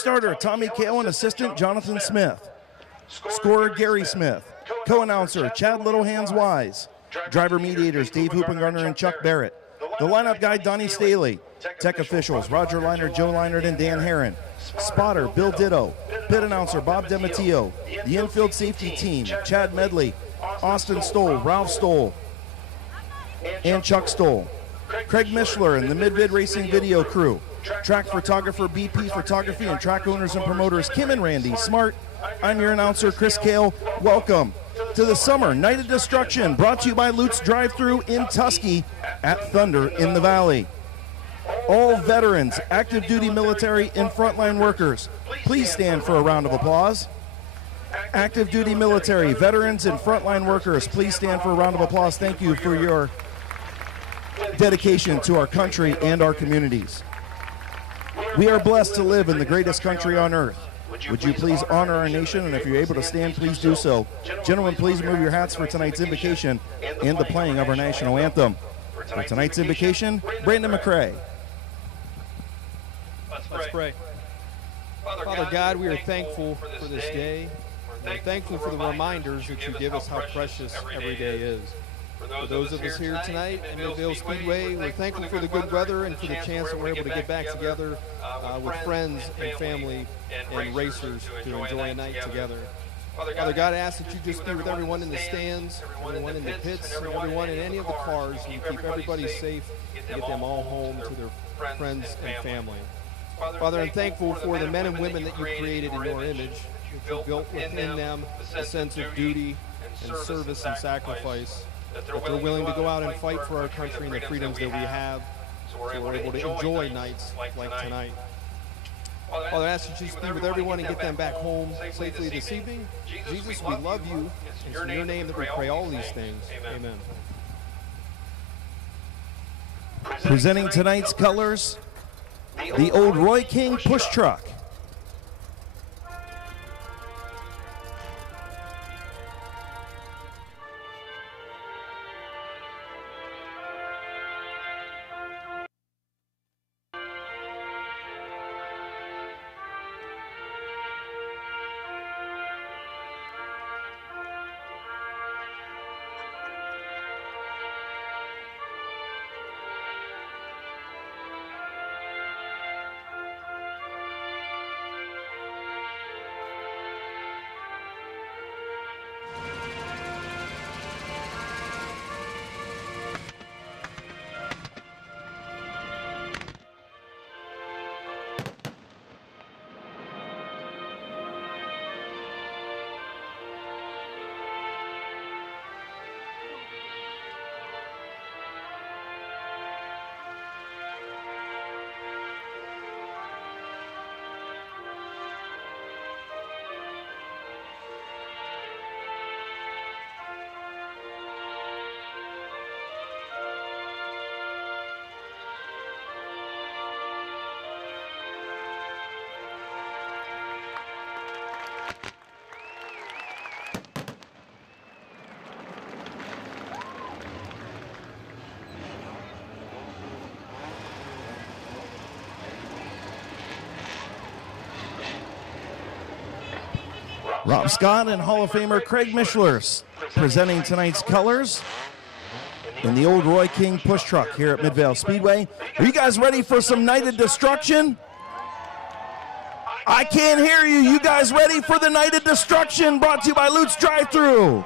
starter, Tommy Kale, and assistant, Jonathan Smith. Scorer, Gary Smith. Co-announcer, Chad Littlehands Wise. Driver mediators, Dave Hoopengartner and Chuck Barrett. The lineup guide, Donnie Staley. Tech officials, Roger Leinert, Joe Leinert, and Dan Herron. Spotter, Bill Ditto. Pit announcer, Bob DeMatteo. The infield safety team, Chad Medley, Austin Stoll, Ralph Stoll, and Chuck Stoll. Craig Mishler and the Mid-Vid Racing video crew. Track photographer, BP Photography, and track owners and promoters, Kim and Randy Smart. I'm your announcer, Chris Kale. Welcome to the Summer Night of Destruction, brought to you by Lute's Drive-Thru in Tusky at Thunder in the Valley. All veterans, active duty military, and frontline workers, please stand for a round of applause. Active duty military, veterans, and frontline workers, please stand for a round of applause. Thank you for your dedication to our country and our communities. We are blessed to live in the greatest country on earth. Would you please honor our nation, and if you're able to stand, please do so. Gentlemen, please move your hats for tonight's invocation and the playing of our national anthem. For tonight's invocation, Brandon McCrae. Let's pray. Father God, we are thankful for this day. We're thankful for the reminders that you give us how precious every day is. For those of us here tonight in Midvale Speedway, we're thankful for the good weather and for the chance that we're able to get back together with friends and family and racers to enjoy a night together. Father God, I ask that you just be with everyone in the stands, everyone in the pits, and everyone in any of the cars, and you keep everybody safe and get them all home to their friends and family. Father, I'm thankful for the men and women that you created in your image. You built within them a sense of duty and service and sacrifice, that they're willing to go out and fight for our country and the freedoms that we have, so we're able to enjoy nights like tonight. Father, I ask that you just be with everyone and get them back home safely this evening. Jesus, we love you. It's in your name that we pray all these things. Amen. Presenting tonight's colors, the old Roy King push truck. Rob Scott and Hall of Famer Craig Mishler presenting tonight's colors in the old Roy King push truck here at Midvale Speedway. Are you guys ready for some Night of Destruction? I can't hear you. You guys ready for the Night of Destruction, brought to you by Lute's Drive-Thru?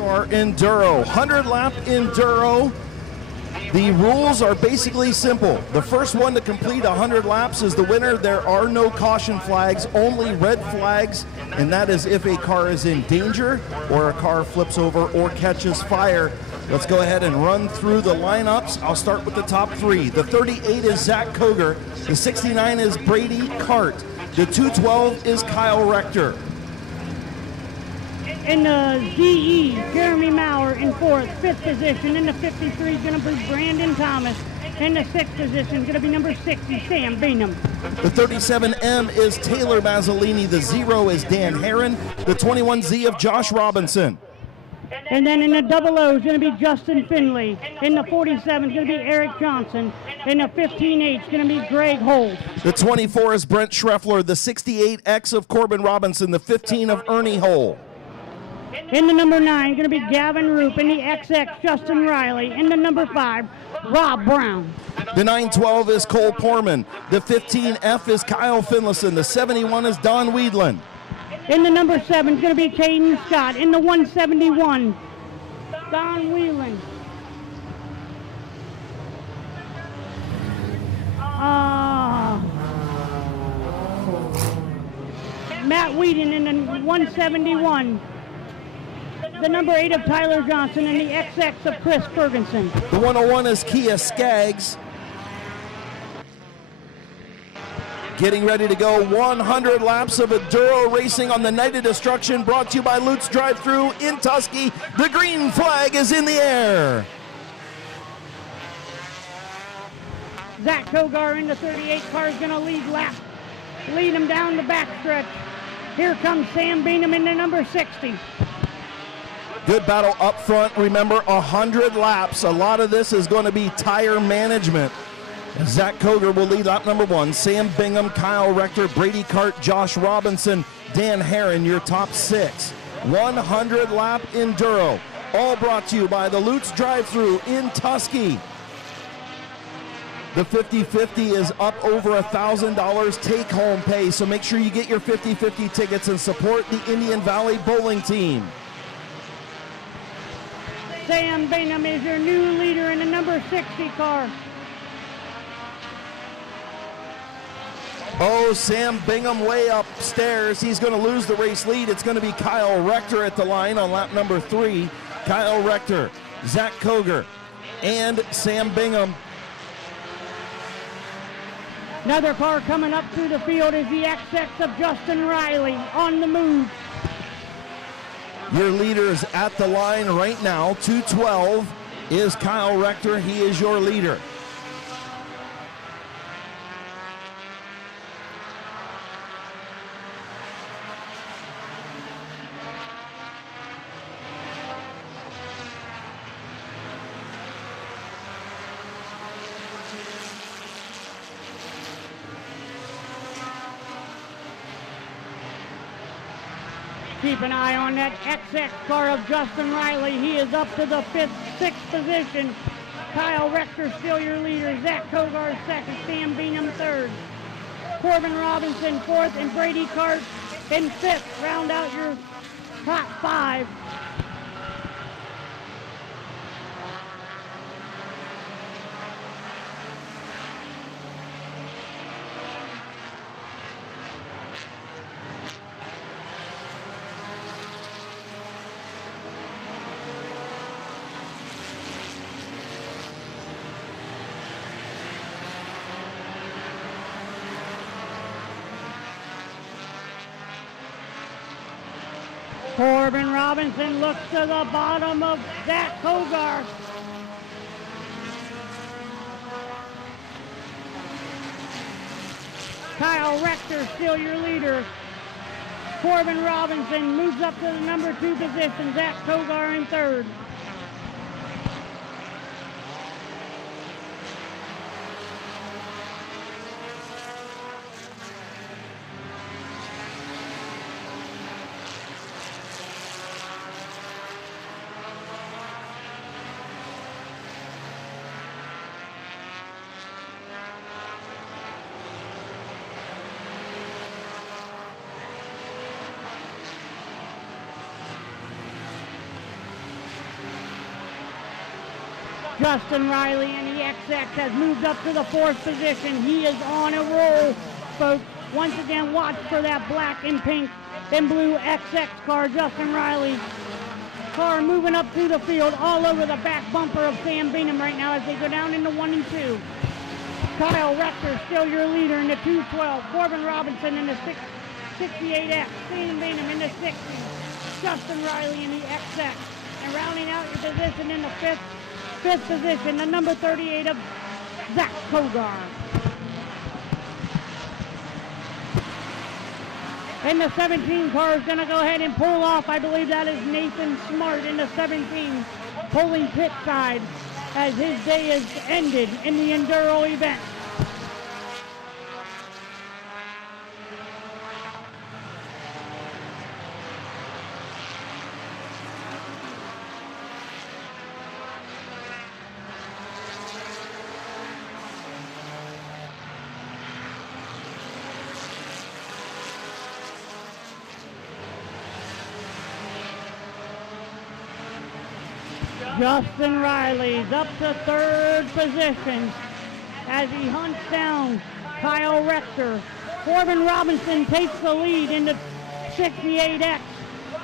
Our Enduro, 100-lap Enduro. The rules are basically simple. The first one to complete 100 laps is the winner. There are no caution flags, only red flags, and that is if a car is in danger or a car flips over or catches fire. Let's go ahead and run through the lineups. I'll start with the top three. The 38 is Zach Koger. The 69 is Brady Cart. The 212 is Kyle Rector. In the ZE, Jeremy Maurer in fourth. Fifth position in the 53 is going to be Brandon Thomas. In the sixth position is going to be number 60, Sam Bingham. The 37M is Taylor Mazzolini. The 0 is Dan Herron. The 21Z of Josh Robinson. And then in the double O is going to be Justin Finley. In the 47 is going to be Eric Johnson. In the 15H is going to be Greg Holt. The 24 is Brent Schreffler. The 68X of Corbin Robinson. The 15 of Ernie Hole. In the number 9 is going to be Gavin Roop. In the XX, Justin Riley. In the number 5, Rob Brown. The 912 is Cole Porman. The 15F is Kyle Finlayson. The 71 is Don Weedland. In the number 7 is going to be Caden Scott. In the 171, Don Whelan. Matt Whedon in the 171. The number 8 of Tyler Johnson and the XX of Chris Ferguson. The 101 is Kia Skaggs. Getting ready to go 100 laps of Enduro racing on the Night of Destruction, brought to you by Lutz Drive-Thru in Tusky. The green flag is in the air. Zach Kogar in the 38 car is going to lead him down the backstretch. Here comes Sam Bingham in the number 60. Good battle up front. Remember, 100 laps. A lot of this is going to be tire management. Zach Koger will lead lap number 1. Sam Bingham, Kyle Rector, Brady Cart, Josh Robinson, Dan Herron, your top 6. 100 lap Enduro. All brought to you by the Lutz Drive-Thru in Tusky. The 50-50 is up over $1,000 take-home pay, so make sure you get your 50-50 tickets and support the Indian Valley Bowling Team. Sam Bingham is your new leader in the number 60 car. Oh, Sam Bingham way upstairs. He's going to lose the race lead. It's going to be Kyle Rector at the line on lap number 3. Kyle Rector, Zach Koger, and Sam Bingham. Another car coming up through the field is the XX of Justin Riley on the move. Your leaders at the line right now. 212 is Kyle Rector. He is your leader. Keep an eye on that XX car of Justin Riley. He is up to the 6th position. Kyle Rector still your leader. Zach Kogar 2nd. Sam Bingham 3rd. Corbin Robinson 4th. And Brady Cart in 5th. Round out your top 5. Corbin Robinson looks to the bottom of Zach Kogar. Kyle Rector still your leader. Corbin Robinson moves up to the number 2 position. Zach Kogar in 3rd. Justin Riley in the XX has moved up to the 4th position. He is on a roll, folks. Once again, watch for that black and pink and blue XX car. Justin Riley car moving up through the field all over the back bumper of Sam Bingham right now as they go down into 1 and 2. Kyle Rector still your leader in the 212. Corbin Robinson in the 68X. Sam Bingham in the 60. Justin Riley in the XX. And rounding out your position in the fifth position, the number 38 of Zach Kogar. And the 17 car is going to go ahead and pull off. I believe that is Nathan Smart in the 17, pulling pit side as his day is ended in the Enduro event. Justin Riley's up to 3rd position as he hunts down Kyle Rector. Corbin Robinson takes the lead in the 68X.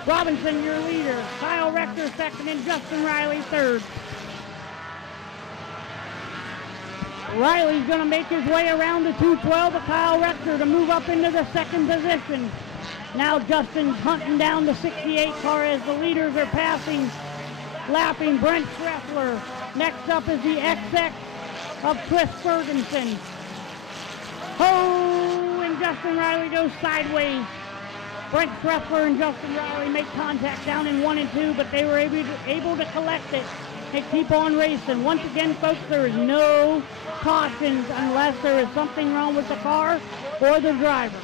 Robinson, your leader. Kyle Rector 2nd and Justin Riley 3rd. Riley's going to make his way around the 212 of Kyle Rector to move up into the 2nd position. Now Justin's hunting down the 68 car as the leaders are passing. Lapping Brent Schreffler. Next up is the XX of Chris Ferguson. Oh, and Justin Riley goes sideways. Brent Schreffler and Justin Riley make contact down in 1 and 2, but they were able to collect it and keep on racing. Once again, folks, there is no cautions unless there is something wrong with the car or the driver.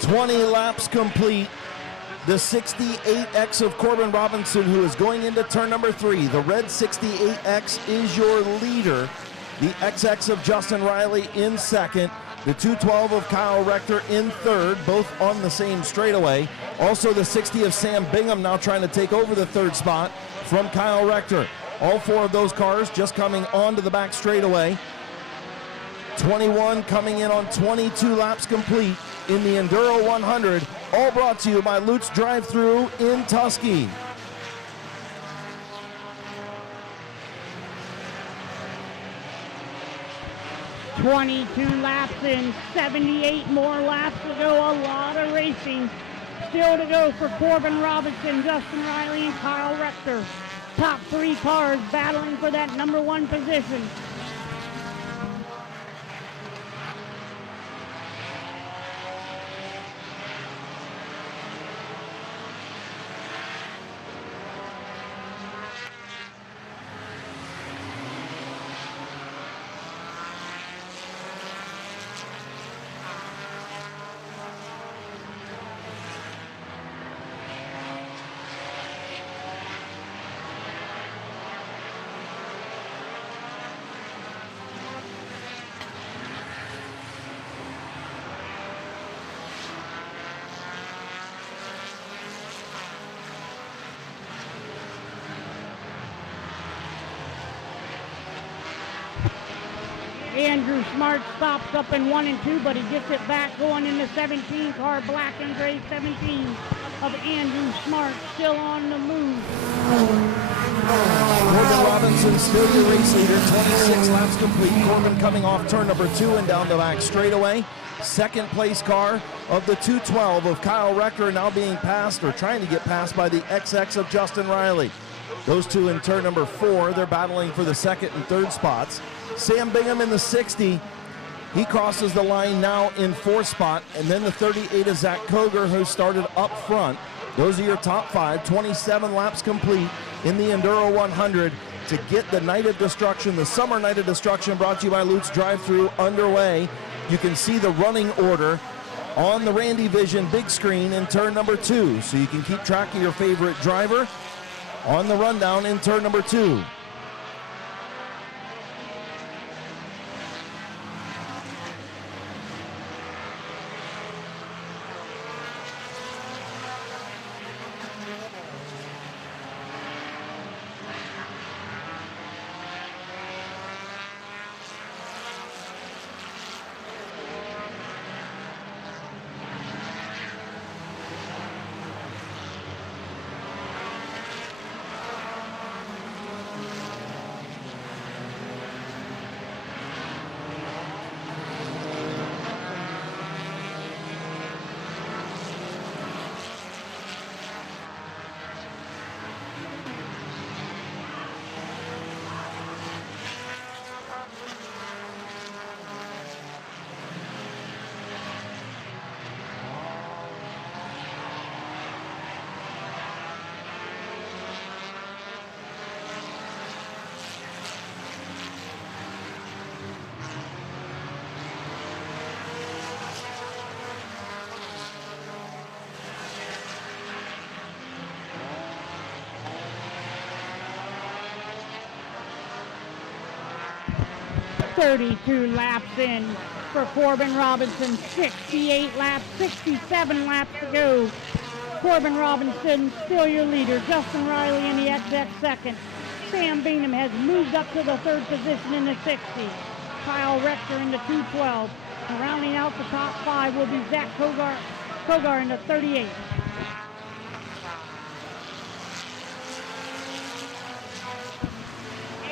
"20 laps complete. The 68X of Corbin Robinson, who is going into turn number 3. The red 68X is your leader. The XX of Justin Riley in 2nd. The 212 of Kyle Rector in 3rd, both on the same straightaway. Also the 60 of Sam Bingham now trying to take over the 3rd spot from Kyle Rector. All 4 of those cars just coming onto the back straightaway. 21 coming in on 22 laps complete in the Enduro 100, all brought to you by Lutz Drive-Thru in Tusky. "22 laps in, 78 more laps to go. A lot of racing still to go for Corbin Robinson, Justin Riley, and Kyle Rector. Top 3 cars battling for that number 1 position. Andrew Smart stops up in 1 and 2, but he gets it back going in the 17 car, black and gray 17 of Andrew Smart, still on the move. Corbin Robinson still your race leader, 26 laps complete. Corbin coming off turn number 2 and down the back straightaway. Second place car of the 212 of Kyle Rector now being passed or trying to get passed by the XX of Justin Riley. Those two in turn number 4, they're battling for the second and third spots. Sam Bingham in the 60, he crosses the line now in 4th spot, and then the 38 is Zach Koger, who started up front. Those are your top 5, 27 laps complete in the Enduro 100 to get the Night of Destruction, the Summer Night of Destruction, brought to you by Luke's Drive-Thru, underway. You can see the running order on the Randy Vision big screen in turn number 2, so you can keep track of your favorite driver on the rundown in turn number 2. .32 laps in for Corbin Robinson, 68 laps, 67 laps to go. Corbin Robinson still your leader, Justin Riley in the XX second. Sam Bingham has moved up to the 3rd position in the 60. Kyle Rector in the 212. And rounding out the top 5 will be Zach Kogar in the 38.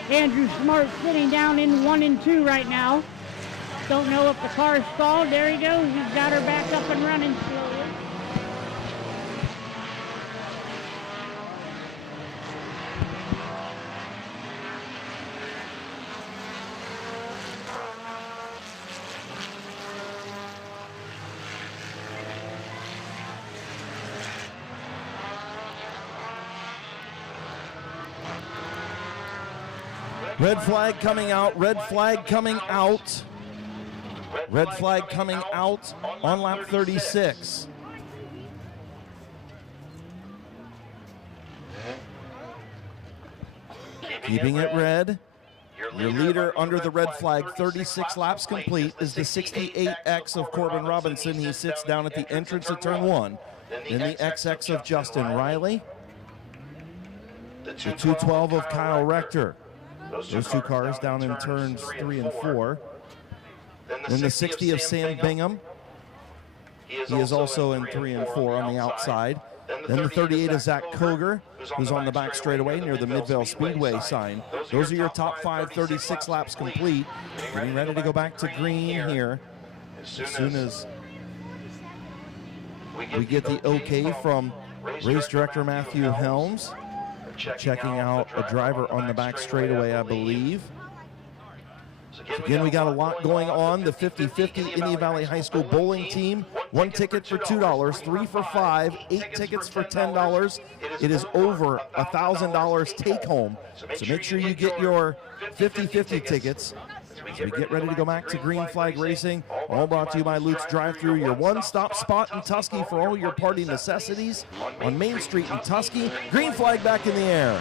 Andrew Smart sitting down in 1 and 2 right now. Don't know if the car's stalled. There he goes. He's got her back up and running slowly. Red flag coming out, red flag coming out. Red flag coming out on lap 36. Keeping it red. Your leader under the red flag, 36 laps complete, is the 68X of Corbin Robinson. He sits down at the entrance of turn 1. Then the XX of Justin Riley. The 212 of Kyle Rector. Those two cars down in turns 3 and 4. Then the 60 of Sam Bingham. He is also in 3 and 4 on the outside. Then the 38 is Zach Koger, who's on the back straightaway near the Midvale Speedway sign. Those are your top 5, 36 laps complete. Getting ready to go back to green here as soon as we get the okay from race director Matthew Helms. Checking out a driver on the back straightaway, I believe. So again, we got a lot going on. The 50-50 Indian Valley High School bowling team. 1 ticket for $2, 3 for $5, 8 tickets for $10. It is over $1,000 take home. So make sure you get your 50-50 tickets. So we get ready to go back to Green Flag Racing. All brought to you by Luke's Drive-Thru, your one-stop spot in Tusky for all your party necessities on Main Street in Tusky. Green flag back in the air.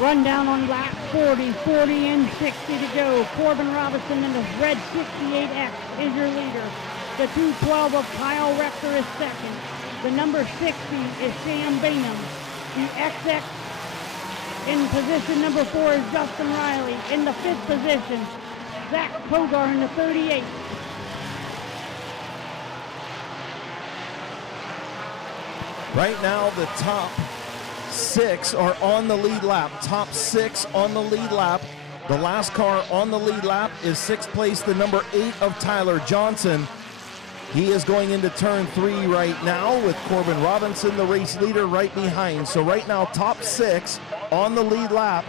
Run down on lap 40, 40 and 60 to go. Corbin Robinson in the red 68X is your leader. The 212 of Kyle Rector is second. The number 60 is Sam Bingham. The XX in position number 4 is Justin Riley. In the 5th position, Zach Kogar in the 38. Right now, the top 6 are on the lead lap. Top 6 on the lead lap. The last car on the lead lap is 6th place, the number 8 of Tyler Johnson. He is going into turn 3 right now with Corbin Robinson, the race leader, right behind. So right now, top 6 on the lead lap.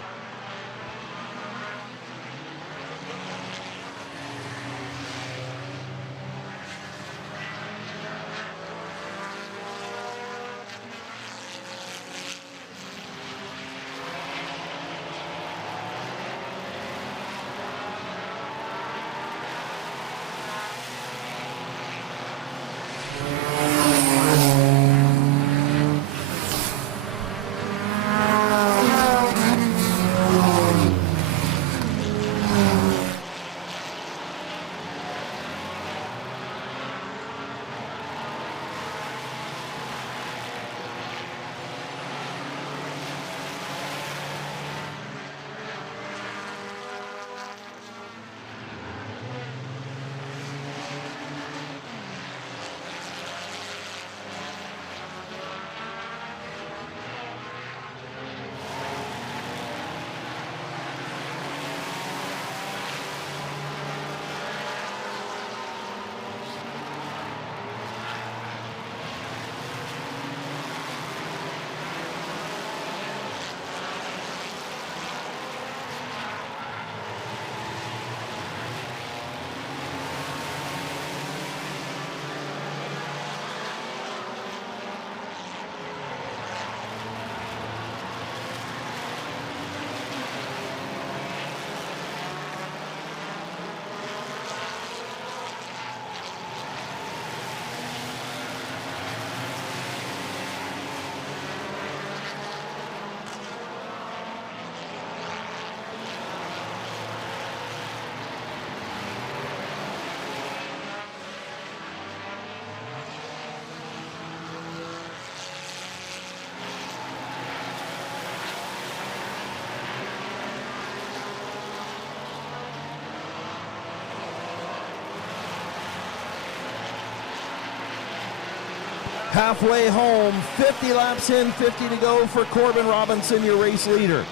Halfway home, 50 laps in, 50 to go for Corbin Robinson, your race leader.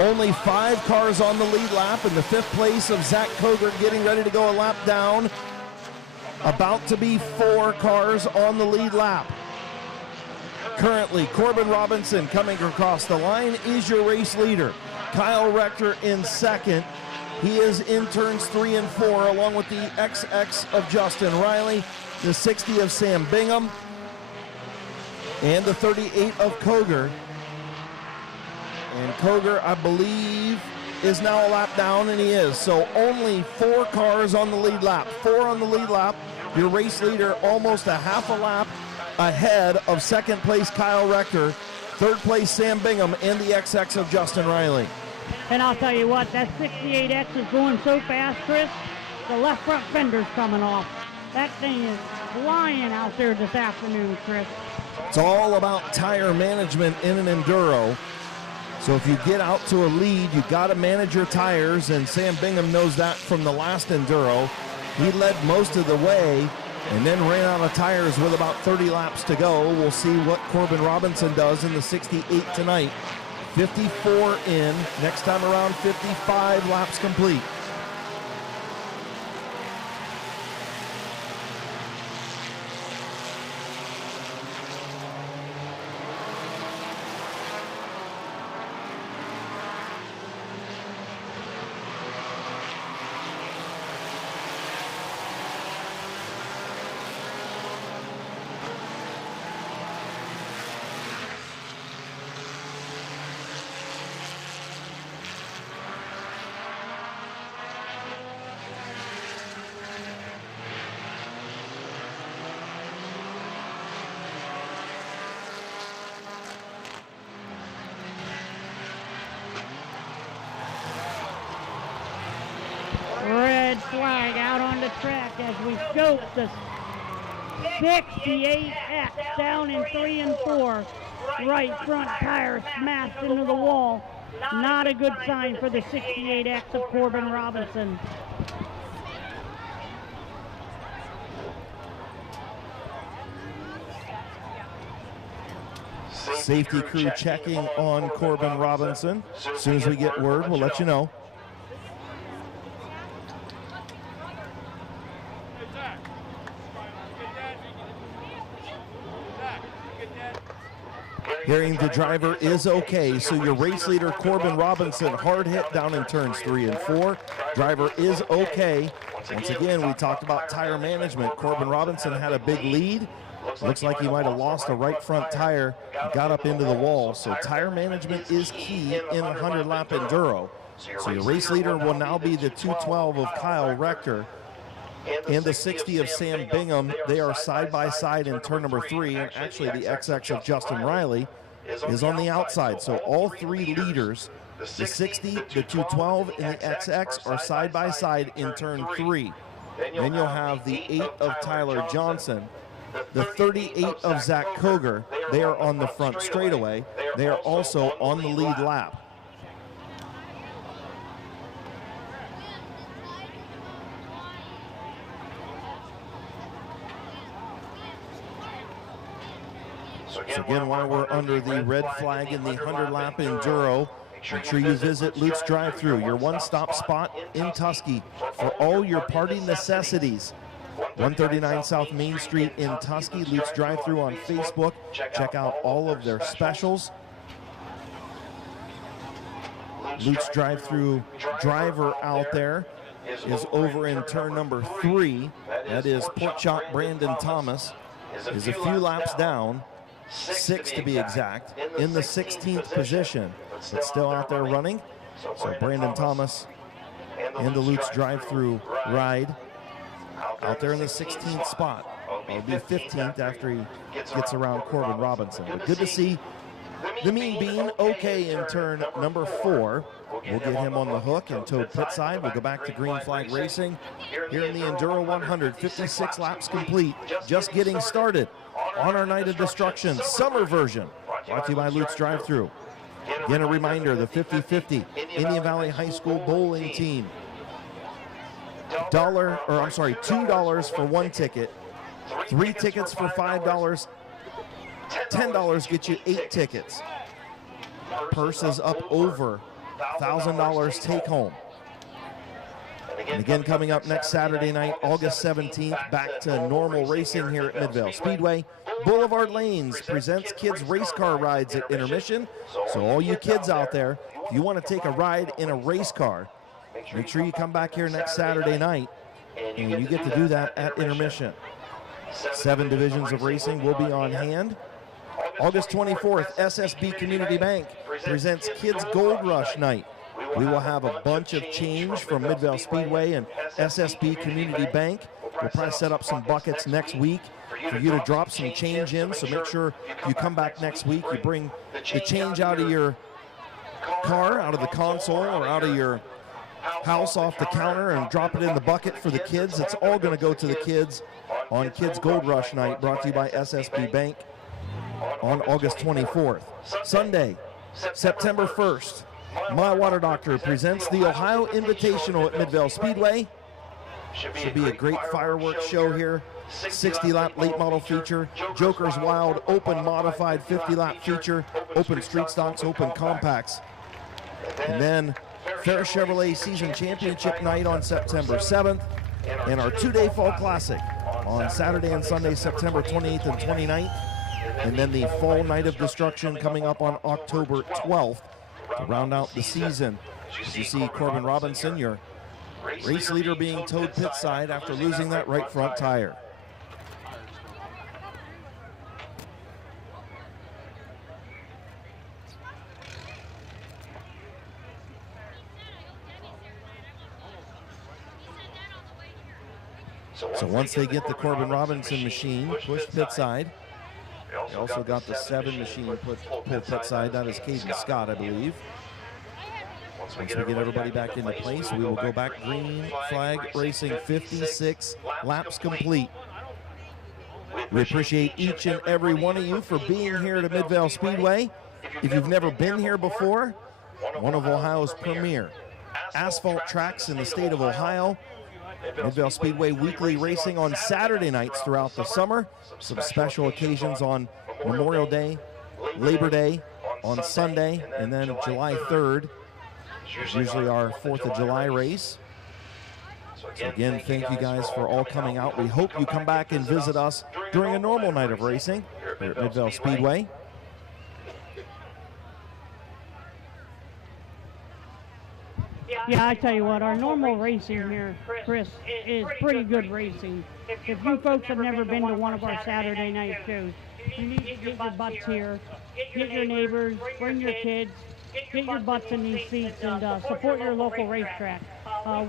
Only 5 cars on the lead lap. In the 5th place of Zach Koger getting ready to go a lap down. About to be 4 cars on the lead lap. Currently, Corbin Robinson coming across the line is your race leader. Kyle Rector in 2nd. He is in turns 3 and 4 along with the XX of Justin Riley, the 60 of Sam Bingham, and the 38 of Koger. And Koger, I believe, is now a lap down, and he is. So only 4 cars on the lead lap. 4 on the lead lap. Your race leader almost a half a lap ahead of 2nd place Kyle Rector, 3rd place Sam Bingham, and the XX of Justin Riley. And I'll tell you what, that 68X is going so fast, Chris, the left front fender's coming off. That thing is flying out there this afternoon, Chris. It's all about tire management in an enduro. So if you get out to a lead, you got to manage your tires, and Sam Bingham knows that from the last enduro. He led most of the way and then ran out of tires with about 30 laps to go. We'll see what Corbin Robinson does in the 68 tonight. 54 in, next time around 55 laps complete. the track as we scope the 68X down in 3 and 4. Right front tire smashed into the wall. Not a good sign for the 68X of Corbin Robinson. Safety crew checking on Corbin Robinson. As soon as we get word, we'll let you know. Hearing the driver is okay, so your race leader, Corbin Robinson, hard hit down in turns 3 and 4. Driver is okay. Once again, we talked about tire management. Corbin Robinson had a big lead. Looks like he might have lost a right front tire, got up into the wall. So tire management is key in a 100-lap Enduro. So your race leader will now be the 212 of Kyle Rector and the 60 of Sam Bingham. They are side by side in turn number 3, and actually the XX of Justin Riley is on the outside. So all 3 leaders, the 60, the 212, and the XX, are side by side in turn 3. Then you'll have the 8 of Tyler Johnson, the 38 of Zach Koger. They are on the front straightaway. They are also on the lead lap. So again, while we're under the red flag in the 100-lap Enduro, make sure you visit Lute's Drive-Thru, your one-stop spot in Tusky for all your party necessities. 139 South Main Street in Tusky, Lute's Drive-Thru on Facebook. Check out all of their specials. Lute's Drive-Thru driver out there is over in turn number 3. That is Pork Chop Brandon Thomas. Is a few laps down, 6 to be exact, in the 16th position, but still out there running. So Brandon Thomas in the Lute's Drive-Thru ride out there in the 16th spot. It'll be 15th after he gets around Corbin Robinson. But good to see the Mean Bean okay in turn number 4. We'll get him on the hook and towed pit side. We'll go back to Green Flag Racing here in the Enduro 100. 56 laps complete, just getting started on our Night of Destruction summer version, brought to you by Lute's Drive-Thru. Again, a reminder, the 50-50 Indian Valley High School bowling team. $2 for 1 ticket, 3 tickets for $5, $10 gets you 8 tickets. Purse is up over $1,000 take home. And again, coming up next Saturday night, August 17th, back to normal racing here at Midvale Speedway. Boulevard Lanes presents kids race car rides at intermission. So all you kids out there, if you want to take a ride in a race car, make sure you come back here next Saturday night, and you get to do that at intermission. 7 divisions of racing will be on hand. August 24th, SSB Community Bank presents Kids Gold Rush Night. We will have a bunch of change from Midvale Speedway and SSB Community Bank. We'll probably set up some buckets next week for you to drop some change in, so make sure you come back next week, you bring the change out of your car, out of the console, or out of your house off the counter and drop it in the bucket for the kids. It's all going to go to the kids on Kids Gold Rush Night, brought to you by SSB Bank on August 24th. Sunday, September 1st, My Water Doctor presents the Ohio Invitational at Midvale Speedway. Should be a great fireworks show here. 60-lap late model feature, Joker's Wild Open Modified 50-lap feature, Open Street Stocks, Open Compacts. And then Fair Chevrolet Season Championship Night on September 7th, and our 2-day Fall Classic on Saturday and Sunday, September 28th and 29th, and then the Fall Night of Destruction coming up on October 12th to round out the season. As you see Corbin Robinson, your race leader, being towed pit side after losing that right front tire. So once they get the Corbin Robinson machine pushed pit side, they also got the 7 machine pulled pit side. That is Caden Scott, I believe. Once we get everybody back into place, we will go back green flag racing, 56 laps complete. We appreciate each and every one of you for being here at Midvale Speedway. If you've never been here before, one of Ohio's premier asphalt tracks in the state of Ohio. Midvale Speedway weekly racing on Saturday nights throughout the summer. Some special occasions on Memorial Day, Labor Day, on Sunday, and then July 3rd is usually our 4th of July race. So again, thank you guys for all coming out. We hope you come back and visit us during a normal night of racing here at Midvale Speedway. Yeah, I tell you what, our normal racing here, Chris, is pretty good racing. If you folks have never been to one of our Saturday night shows, you need to get your butts here, get your neighbors, bring your kids, get your butts in these seats, and support your local racetrack.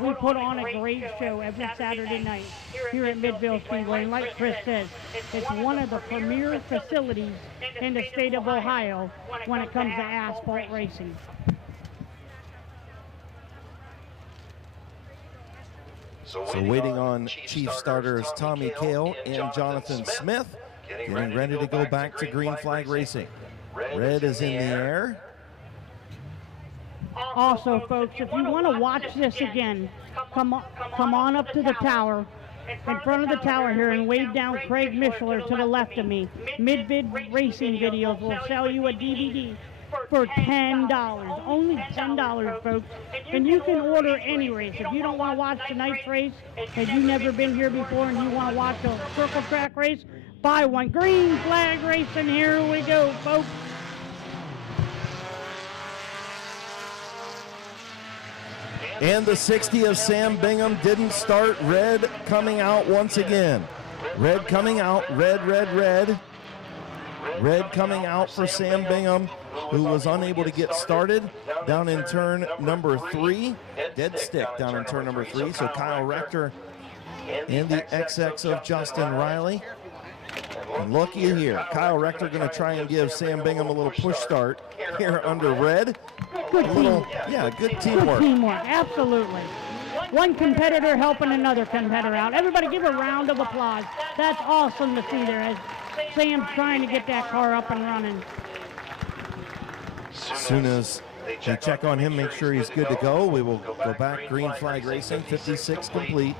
We put on a great show every Saturday night here at Midvale Speedway. And like Chris says, it's one of the premier facilities in the state of Ohio when it comes to asphalt racing. So waiting on Chief starters Tommy Kale and Jonathan Smith, getting ready to go back to green flag racing. Red is in the air. Also, folks, if you want to watch this again, come on up to the tower, in front of the tower here, and wave down Craig Mishler to the left of me. Mid-Vid Racing Videos will sell you a DVD for $10. Only $10, folks. And you can order any race. If you don't want to watch tonight's race, and you've never been here before and you want to watch a circle track race, buy one. Green flag racing, here we go, folks. And the 60 of Sam Bingham didn't start. Red coming out once again. Red coming out, red, red, red. Red coming out for Sam Bingham, who was unable to get started down in turn number 3. Dead stick down in turn number 3. So Kyle Rector and the XX of Justin Riley. And looky here, Kyle Rector going to try and give Sam Bingham a little push start here under red. Good team. Yeah, good teamwork. Good teamwork, absolutely. One competitor helping another competitor out. Everybody give a round of applause. That's awesome to see there as Sam's trying to get that car up and running. As soon as they check on him, make sure he's good to go, we will go back green flag racing, 56 complete.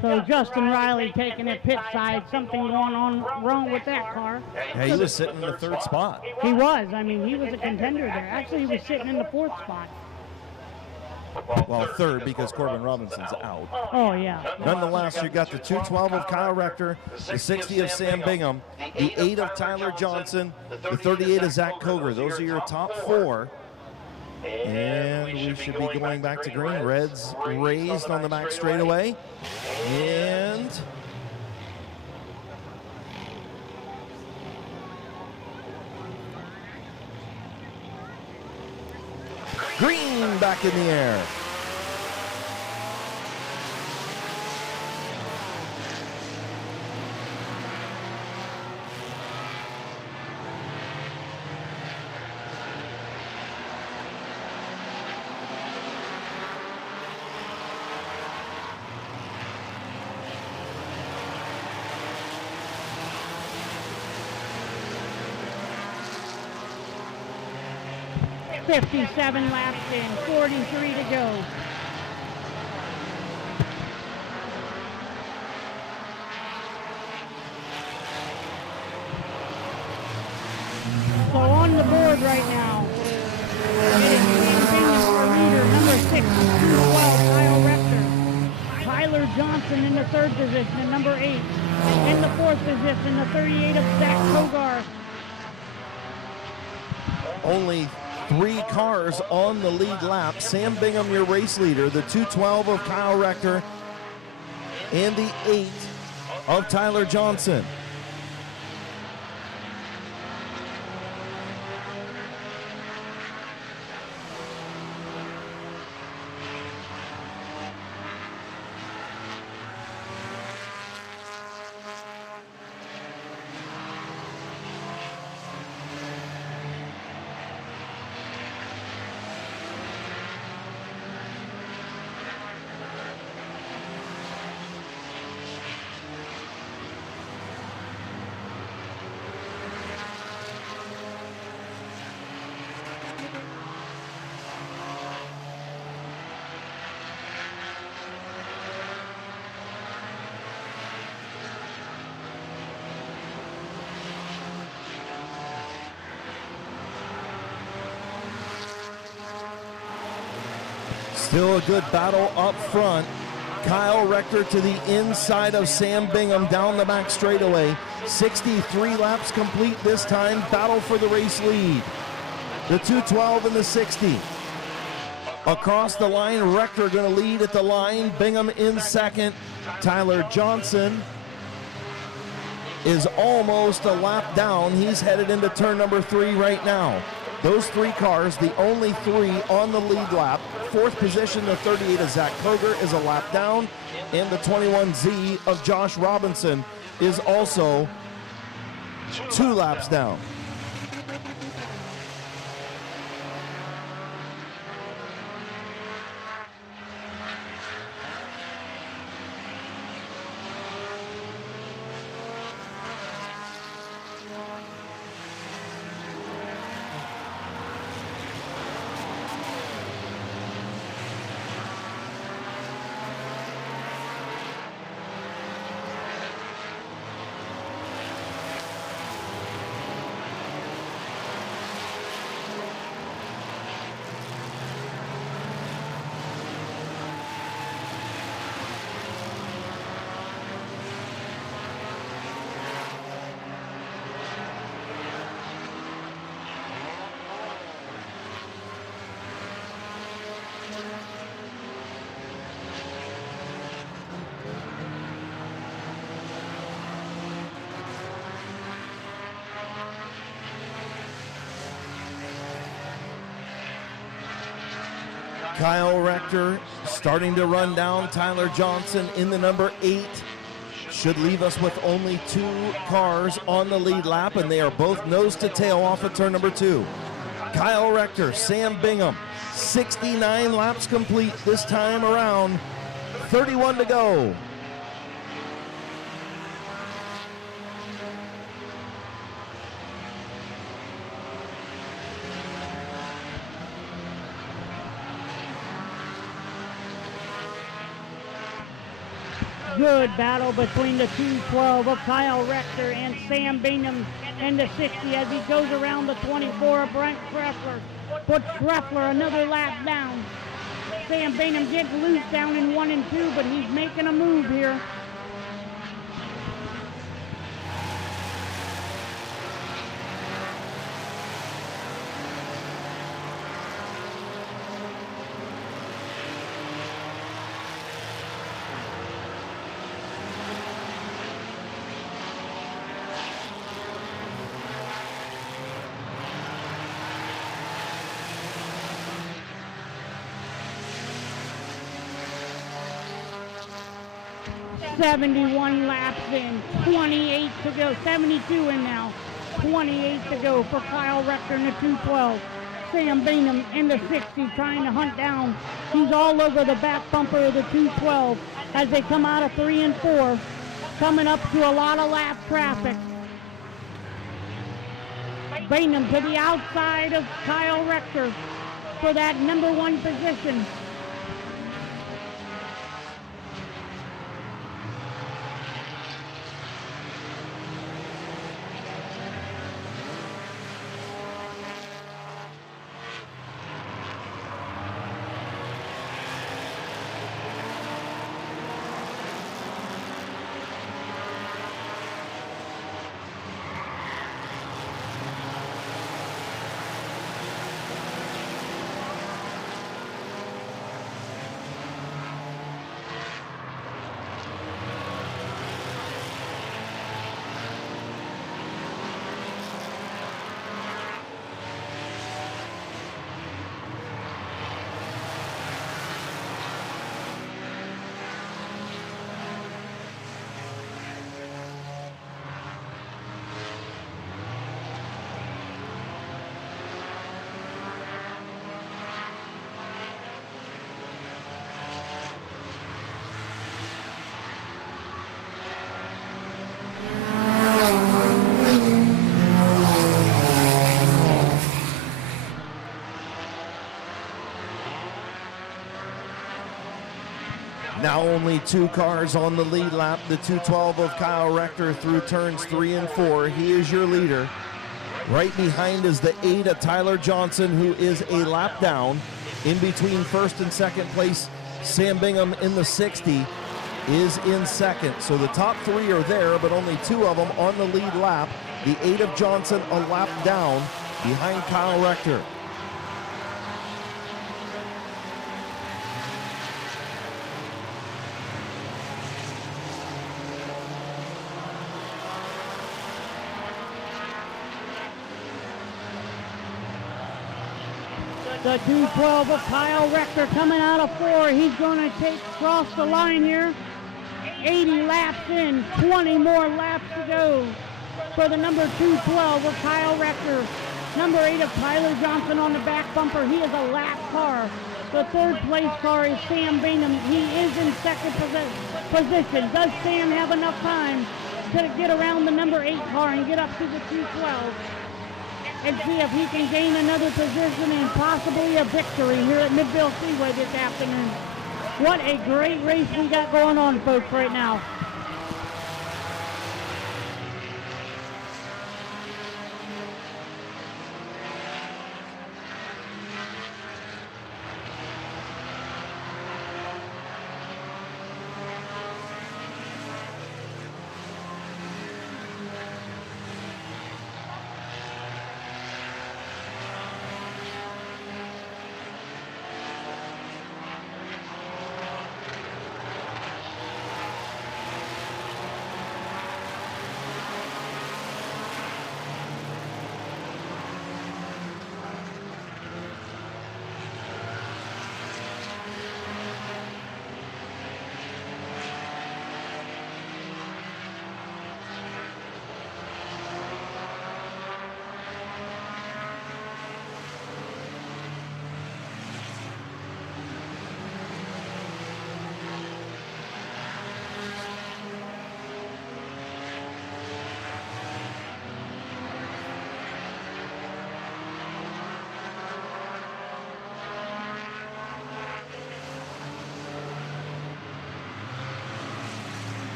So Justin Riley taking it pit side, something going on wrong with that car. Yeah, he was sitting in the 3rd spot. He was. I mean, he was a contender there. Actually, he was sitting in the 4th spot. Well, 3rd because Corbin Robinson's out. Oh, yeah. Nonetheless, you got the 212 of Kyle Rector, the 60 of Sam Bingham, the 8 of Tyler Johnson, the 38 of Zach Koger. Those are your top 4. And we should be going back to green. Red's raised on the back straightaway. And green back in the air. .57 laps in, 43 to go. So on the board right now, it is our leader, number 6, 212, Kyle Rector. Tyler Johnson in the 3rd position, and number 8. In the 4th position, the 38 of Zach Kogar. Only 3 cars on the lead lap. Sam Bingham, your race leader, the 212 of Kyle Rector, and the 8 of Tyler Johnson. Still a good battle up front. Kyle Rector to the inside of Sam Bingham down the back straightaway. 63 laps complete this time. Battle for the race lead. The 212 and the 60. Across the line, Rector going to lead at the line. Bingham in second. Tyler Johnson is almost a lap down. He's headed into turn number 3 right now. Those 3 cars, the only 3 on the lead lap. Fourth position, the 38 of Zach Koger is a lap down, and the 21Z of Josh Robinson is also 2 laps down. Kyle Rector starting to run down Tyler Johnson in the number 8. Should leave us with only 2 cars on the lead lap, and they are both nose to tail off of turn number 2. Kyle Rector, Sam Bingham, 69 laps complete this time around, 31 to go. Good battle between the 212 of Kyle Rector and Sam Bingham and the 60 as he goes around the 24 of Brent Greffler. Puts Greffler another lap down. Sam Bingham gets loose down in 1 and 2, but he's making a move here. .71 laps in, 28 to go, 72 in now, 28 to go for Kyle Rector in the 212. Sam Bingham in the 60 trying to hunt down. He's all over the back bumper of the 212 as they come out of 3 and 4, coming up to a lot of lap traffic. Bingham to the outside of Kyle Rector for that number 1 position. Now only 2 cars on the lead lap. The 212 of Kyle Rector through turns 3 and 4. He is your leader. Right behind is the 8 of Tyler Johnson, who is a lap down. In between first and second place, Sam Bingham in the 60 is in second. So the top 3 are there, but only 2 of them on the lead lap. The 8 of Johnson a lap down behind Kyle Rector. The 212 of Kyle Rector coming out of 4. He's going to cross the line here. 80 laps in, 20 more laps to go for the number 212 of Kyle Rector. Number 8 of Tyler Johnson on the back bumper. He is a lap car. The third place car is Sam Bingham. He is in second position. Does Sam have enough time to get around the number 8 car and get up to the 212? And see if he can gain another position and possibly a victory here at Midvale Speedway this afternoon. What a great race we got going on, folks, right now.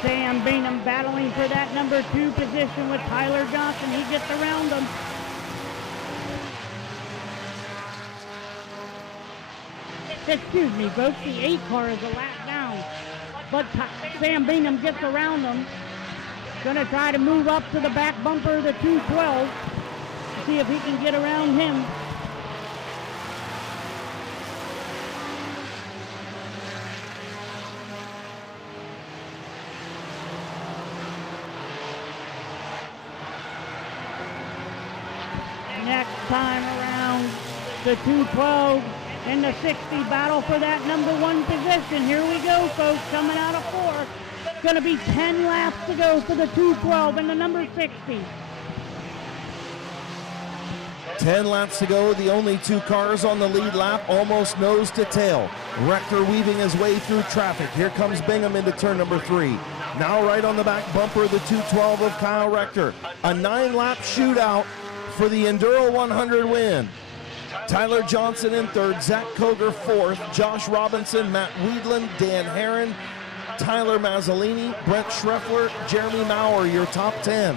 Sam Bingham battling for that number 2 position with Tyler Johnson. He gets around him. Excuse me, folks. The 8 car is a lap down. But Sam Bingham gets around him. Going to try to move up to the back bumper of the 212. See if he can get around him. Next time around, the 212 and the 60 battle for that number 1 position. Here we go, folks, coming out of 4. It's going to be 10 laps to go for the 212 and the number 60. 10 laps to go, the only 2 cars on the lead lap, almost nose to tail. Rector weaving his way through traffic. Here comes Bingham into turn number 3. Now right on the back bumper, the 212 of Kyle Rector. A 9-lap shootout for the Enduro 100 win. Tyler Johnson in 3rd, Zach Koger 4th, Josh Robinson, Matt Weedland, Dan Herron, Tyler Mazzolini, Brent Schreffler, Jeremy Maurer, your top 10.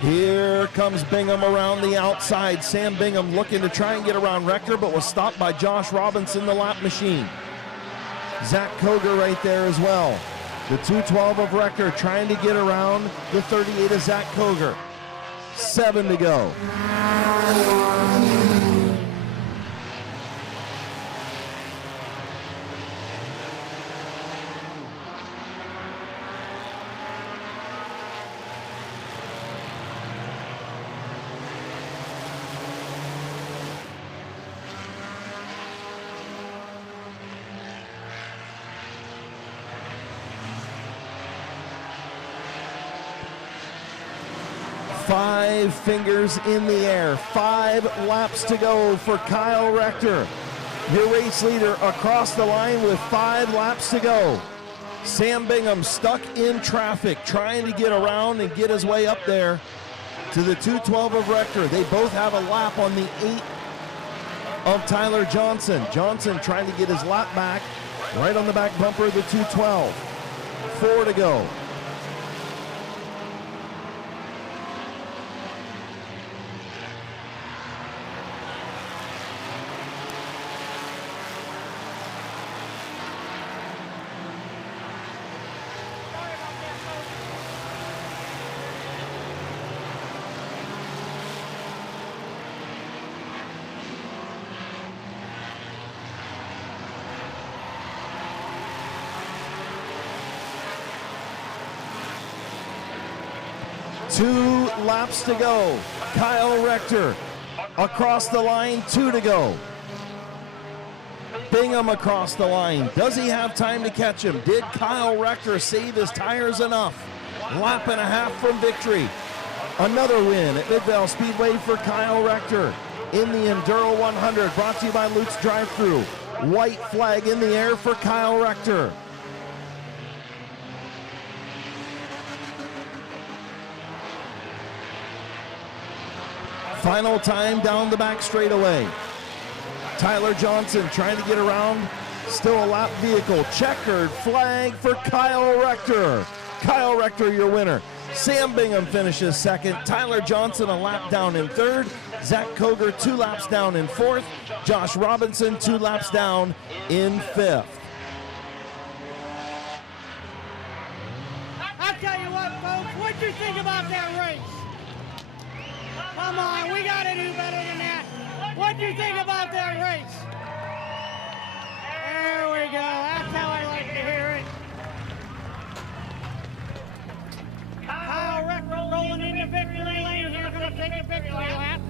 Here comes Bingham around the outside. Sam Bingham looking to try and get around Rector, but was stopped by Josh Robinson, the lap machine. Zach Koger right there as well. The 212 of Rector trying to get around the 38 of Zach Koger. 7 to go. 5 fingers in the air. 5 laps to go for Kyle Rector, your race leader, across the line with 5 laps to go. Sam Bingham stuck in traffic, trying to get around and get his way up there to the 212 of Rector. They both have a lap on the 8 of Tyler Johnson. Johnson trying to get his lap back right on the back bumper of the 212. 4 to go. Two laps to go. Kyle Rector across the line, 2 to go. Bingham across the line. Does he have time to catch him? Did Kyle Rector save his tires enough? Lap and a half from victory. Another win at Midvale Speedway for Kyle Rector in the Enduro 100, brought to you by Luke's Drive-Thru. White flag in the air for Kyle Rector. Final time down the back straightaway. Tyler Johnson trying to get around. Still a lap vehicle. Checkered flag for Kyle Rector. Kyle Rector, your winner. Sam Bingham finishes second. Tyler Johnson a lap down in third. Zach Koger 2 laps down in fourth. Josh Robinson 2 laps down in fifth. I'll tell you what, folks, what'd you think about that race? Come on, we got to do better than that. What'd you think about that race? There we go. That's how I like to hear it. Kyle Rector rolling into victory lane. He's going to take a victory lap.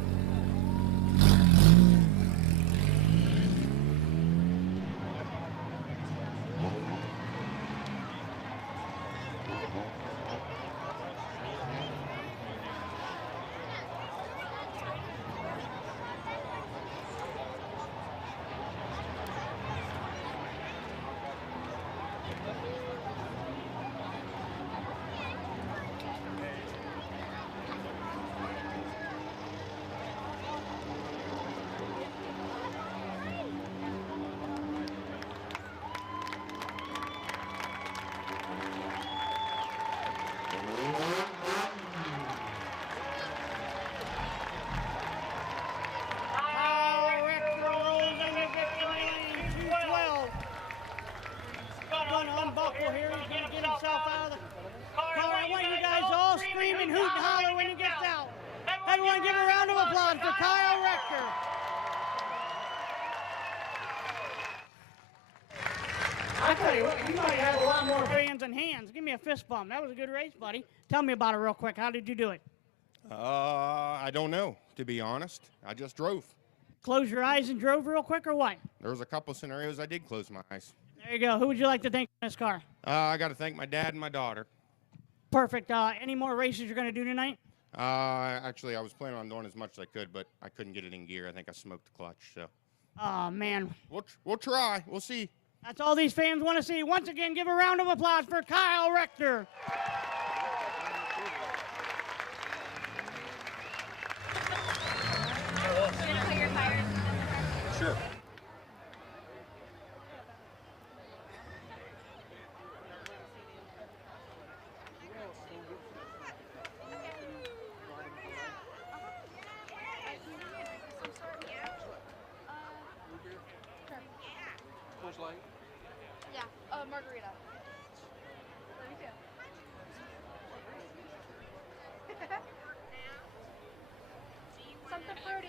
Here, he's going to get himself out of the car. I want you guys all screaming, hoot and holler when he gets out. Everyone give a round of applause for Kyle Rector. I tell you what, you might have a lot more fans than hands. Give me a fist bump. That was a good race, buddy. Tell me about it real quick. How did you do it? I don't know, to be honest. I just drove. Close your eyes and drove real quick or what? There was a couple scenarios I did close my eyes. There you go. Who would you like to thank in this car? I got to thank my dad and my daughter. Perfect. Any more races you're going to do tonight? Actually, I was planning on doing as much as I could, but I couldn't get it in gear. I think I smoked the clutch, so. Oh, man. We'll try. We'll see. That's all these fans want to see. Once again, give a round of applause for Kyle Rector. Sure. Yeah, margarita. Something fruity.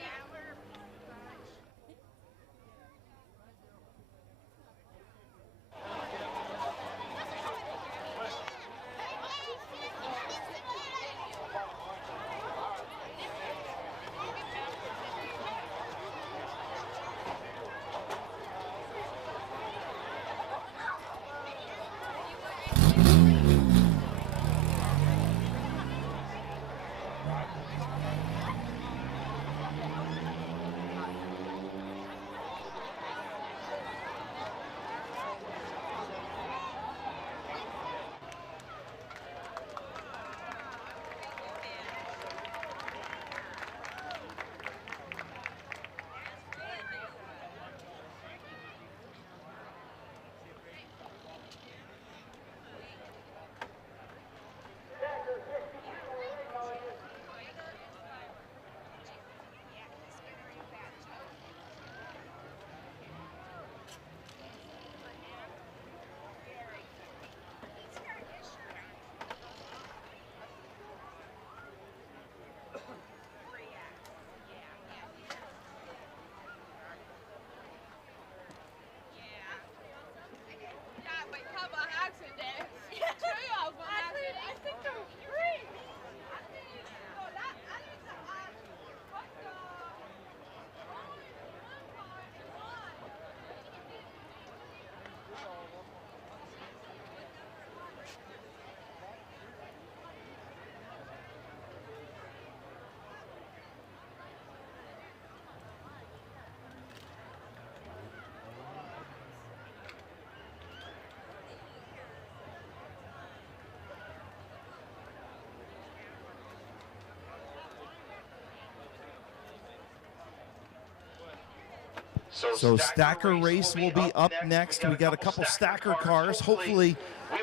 So stacker race will be up next. We got a couple stacker cars. Hopefully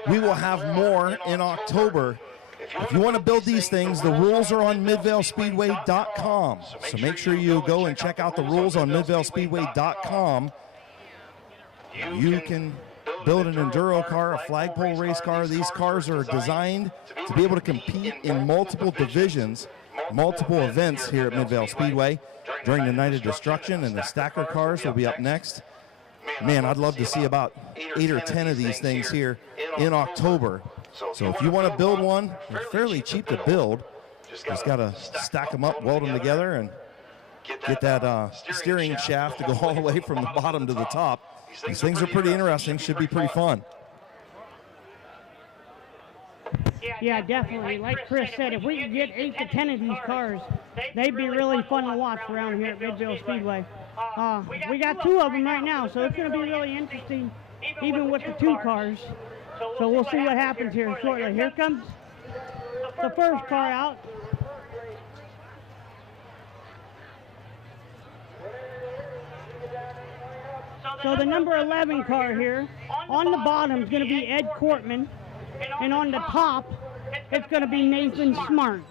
we will have more in October. If you want to build these things, the rules are on MidvaleSpeedway.com. So make sure you go and check out the rules on MidvaleSpeedway.com. You can build an enduro car, a flagpole race car. These cars are designed to be able to compete in multiple divisions, multiple events here at Midvale Speedway during the Night of Destruction, and the stacker cars will be up next. Man, I'd love to see about 8 or 10 of these things here in October. So if you want to build one, they're fairly cheap to build. Just got to stack them up, weld them together, and get that steering shaft to go all the way from the bottom to the top. These things are pretty interesting, should be pretty fun. Yeah, definitely. Like Chris said, if we could get 8 to 10 of these cars, they'd be really fun to watch around here at Midvale Speedway. We got 2 of them right now, so it's going to be really interesting, even with the 2 cars. So we'll see what happens here shortly. Here comes the first car out. So the number 11 car here, on the bottom is going to be Ed Cortman, and on the top, it's going to be Nathan Smart.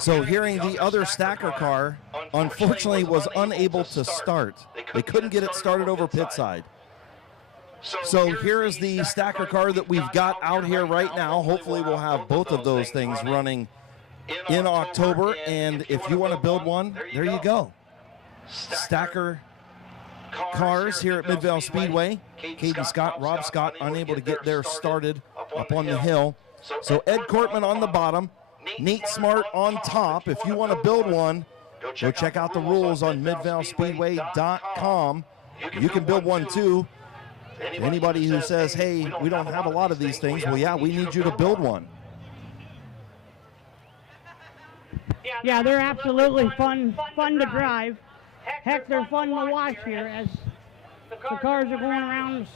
So hearing the other stacker car, unfortunately, was unable to start. They couldn't get it started over pit side. So here is the stacker car that we've got out here right now. Hopefully we'll have both of those things running in October. And if you want to build one, there you go. Stacker cars here at Midvale Speedway. Caden Scott, Rob Scott, unable to get theirs started up on the hill. So Ed Cortman on the bottom, Nate Smart on top. If you want to build one, go check out the rules on MidvaleSpeedway.com. You can build one too. Anybody who says, hey, we don't have a lot of these things, well, yeah, we need you to build one. Yeah, they're absolutely fun to drive. Heck, they're fun to watch here as the cars are going around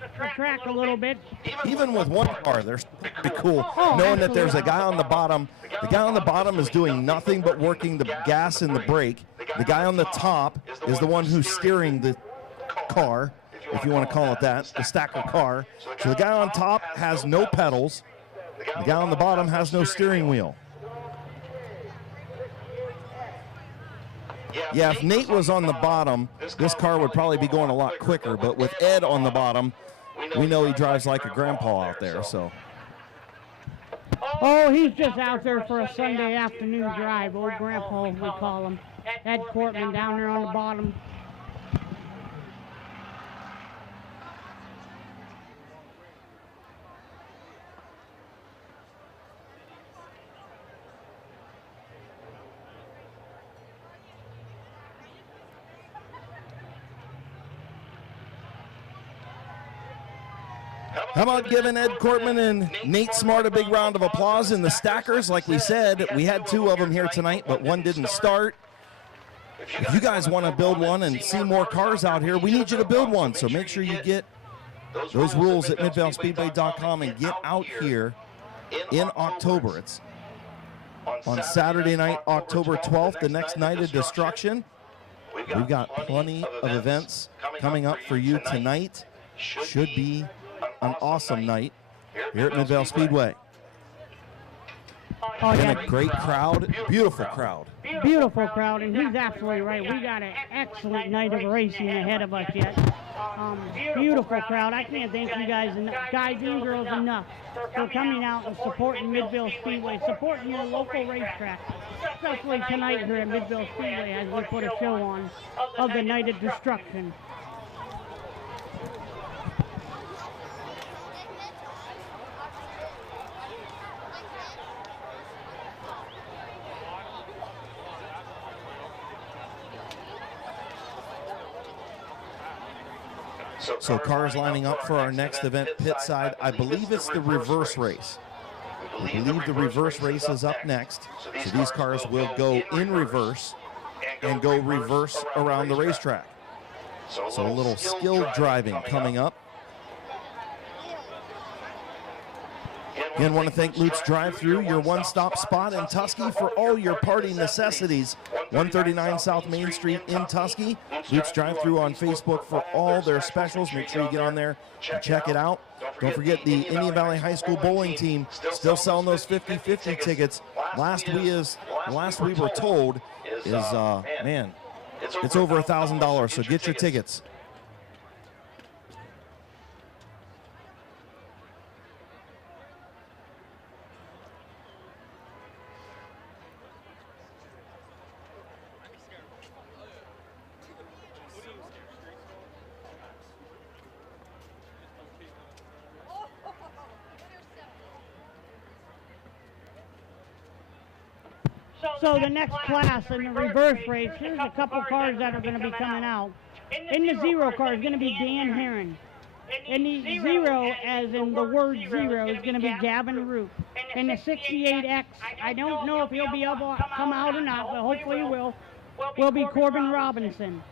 the track a little bit. Even with one car, they're pretty cool, knowing that there's a guy on the bottom. The guy on the bottom is doing nothing but working the gas and the brake. The guy on the top is the one who's steering the car, if you want to call it that, the stacker car. So the guy on top has no pedals. The guy on the bottom has no steering wheel. Yeah, if Nate was on the bottom, this car would probably be going a lot quicker. But with Ed on the bottom, we know he drives like a grandpa out there. So. Oh, he's just out there for a Sunday afternoon drive. Old grandpa, we call him. Ed Cortman down there on the bottom. How about giving Ed Cortman and Nate Smart a big round of applause in the stackers? Like we said, we had 2 of them here tonight, but one didn't start. If you guys want to build one and see more cars out here, we need you to build one. So make sure you get those rules at MidvaleSpeedway.com and get out here in October. It's on Saturday night, October 12th, the next Night of Destruction. We've got plenty of events coming up for you tonight. Should be an awesome night here at Midvale Speedway. Oh, And yeah. a great crowd, beautiful crowd. Beautiful crowd, and he's absolutely right. We got an excellent night of racing ahead of us yet. Beautiful crowd. I can't thank you guys and girls enough for coming out and supporting Midvale Speedway, supporting your local racetrack, especially tonight here at Midvale Speedway as we put a show on of the Night of Destruction. So cars lining up for our next event, pit side. I believe it's the reverse race. I believe the reverse race is up next. So these cars will go in reverse and go reverse around the racetrack. So a little skilled driving coming up. Again, want to thank Lute's Drive-Thru, your one-stop spot in Tusky for all your party necessities. 139 South Main Street in Tusky. Lute's Drive-Thru on Facebook for all their specials. Make sure you get on there and check it out. Don't forget the Indian Valley High School bowling team still selling those 50-50 tickets. Last we were told is, man, it's over $1,000, so get your tickets. So the next class in the reverse race, here's a couple cars that are going to be coming out. In the zero car is going to be Dan Herron. In the zero, as in the word zero, is going to be Gavin Roop. In the 68X, I don't know if he'll be able to come out or not, but hopefully he will be Corbin Robinson.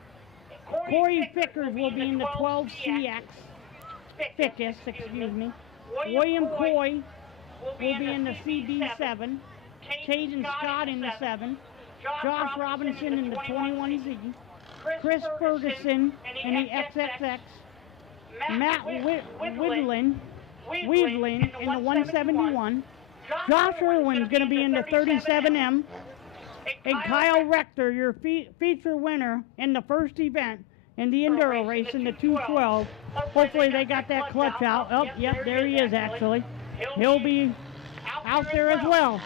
Corey Fickers will be in the 12CX, Fickus, excuse me. William Coy will be in the CB7. Caden Scott in the 7, Josh Robinson in the 21Z, Chris Ferguson in the XXX, Matt Weedlin in the 171, Josh Irwin's going to be in the 37M, and Kyle Rector, your feature winner in the first event in the Enduro race in the 212. Hopefully they got that clutch out. Oh, yep, there he is actually. He'll be out there as well.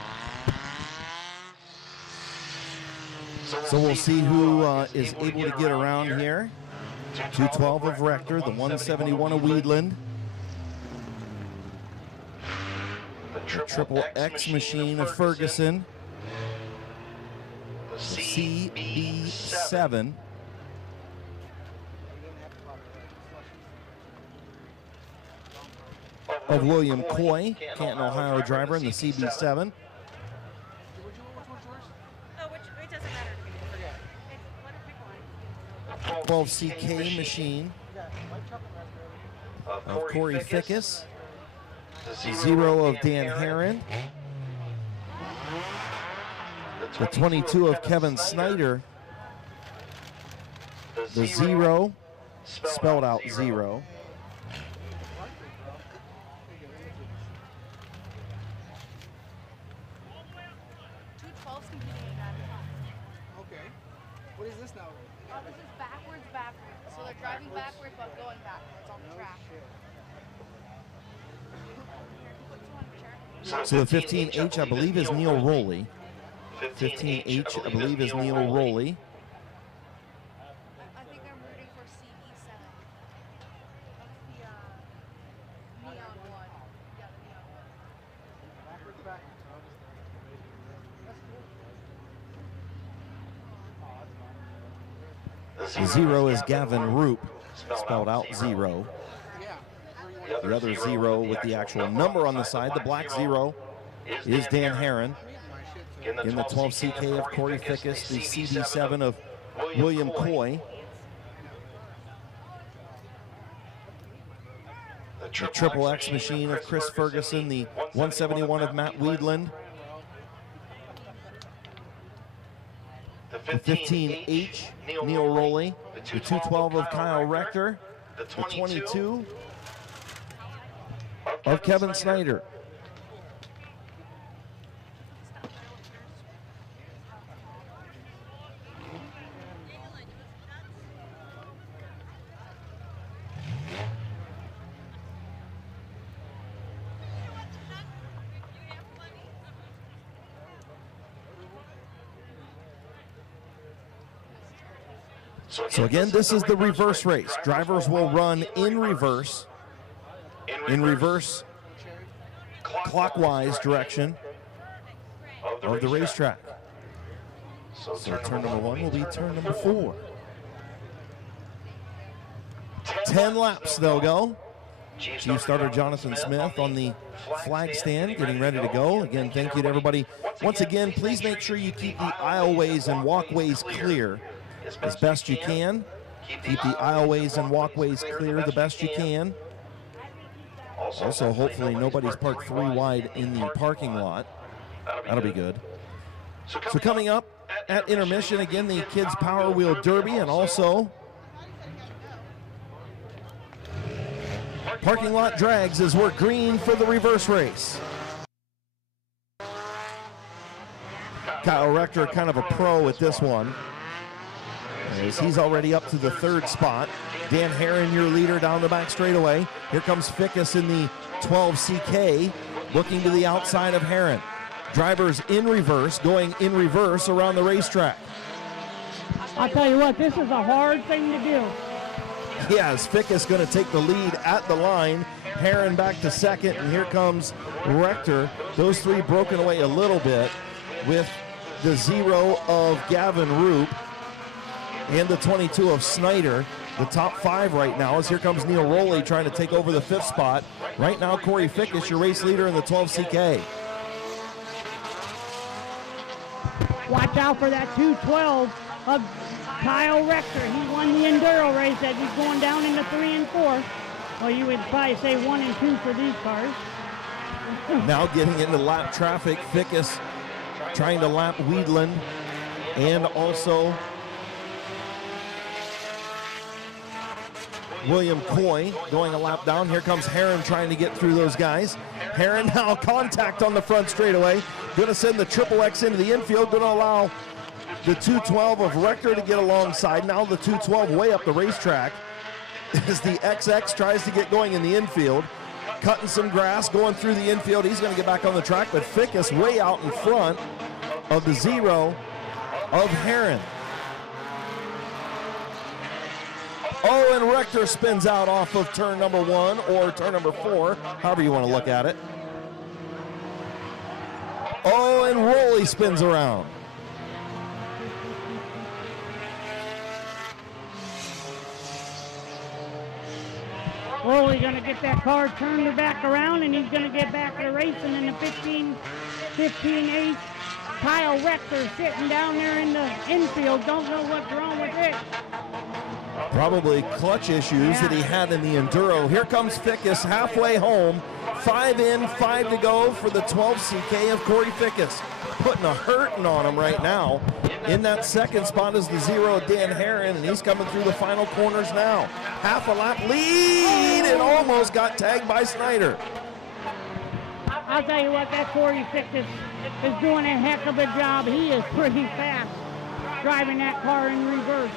So we'll see who is able to get around here. 212 of Rector, the 171 of Weedland. The triple X machine of Ferguson. The CB7. Of William Coy, Canton, Ohio driver in the CB7. 12CK machine of Corey Fickus. Zero of Dan Herron. The 22 of Kevin Snyder. The zero, spelled out zero. What is this now? This is backwards. So they're driving backwards but going backwards on the track. So the 15H, I believe, is Neil Rowley. 15H, I believe, is Neil Rowley. I think I'm rooting for CB7. That's the neon one. Yeah, the neon one. The zero is Gavin Roop, spelled out zero. The other zero with the actual number on the side, the black zero, is Dan Herron. In the 12CK of Corey Fickus, the CB7 of William Coy. The triple X machine of Chris Ferguson, the 171 of Matt Weedland. The 15H, Neil Rowley. The 212 of Kyle Rector. The 22 of Kevin Snyder. So again, this is the reverse race. Drivers will run in reverse clockwise direction of the racetrack. So turn number 1 will be turn number 4. 10 laps they'll go. Chief starter Jonathan Smith on the flag stand, getting ready to go. Again, thank you to everybody. Once again, please make sure you keep the aisleways and walkways clear as best you can. Keep the aisleways and walkways clear the best you can. Also, hopefully nobody's parked 3 wide in the parking lot. That'll be good. So coming up at intermission, again, the Kids Power Wheel Derby, and also parking lot drags as we're green for the reverse race. Kyle Rector, kind of a pro at this one, as he's already up to the 3rd spot. Dan Herron, your leader down the back straightaway. Here comes Fickus in the 12CK, looking to the outside of Herron. Drivers in reverse, going in reverse around the racetrack. I'll tell you what, this is a hard thing to do. Yes, Fickus going to take the lead at the line. Herron back to 2nd, and here comes Rector. Those 3 broken away a little bit with the 0 of Gavin Roop and the 22 of Snyder. The top 5 right now is here comes Neil Rowley trying to take over the 5th spot. Right now, Corey Fickus, your race leader in the 12CK. Watch out for that 212 of Kyle Rector. He won the Enduro race as he's going down into 3 and 4. Well, you would probably say 1 and 2 for these cars. Now getting into lap traffic, Fickus trying to lap Weedland and also William Coy going a lap down. Here comes Herron trying to get through those guys. Herron now contact on the front straightaway. Going to send the Triple X into the infield. Going to allow the 212 of Rector to get alongside. Now the 212 way up the racetrack as the XX tries to get going in the infield. Cutting some grass, going through the infield. He's going to get back on the track, but Fickus way out in front of the 0 of Herron. Oh, and Rector spins out off of turn number 1 or turn number 4, however you want to look at it. Oh, and Rowley spins around. Rowley going to get that car turned back around, and he's going to get back to racing in the 15-8. Kyle Rector sitting down there in the infield. Don't know what's wrong with it. Probably clutch issues that he had in the Enduro. Here comes Fickus halfway home. 5 in, 5 to go for the 12CK of Corey Fickus. Putting a hurting on him right now. In that 2nd spot is the 0 Dan Herron, and he's coming through the final corners now. Half a lap lead and almost got tagged by Snyder. I'll tell you what, that Corey Fickus is doing a heck of a job. He is pretty fast driving that car in reverse.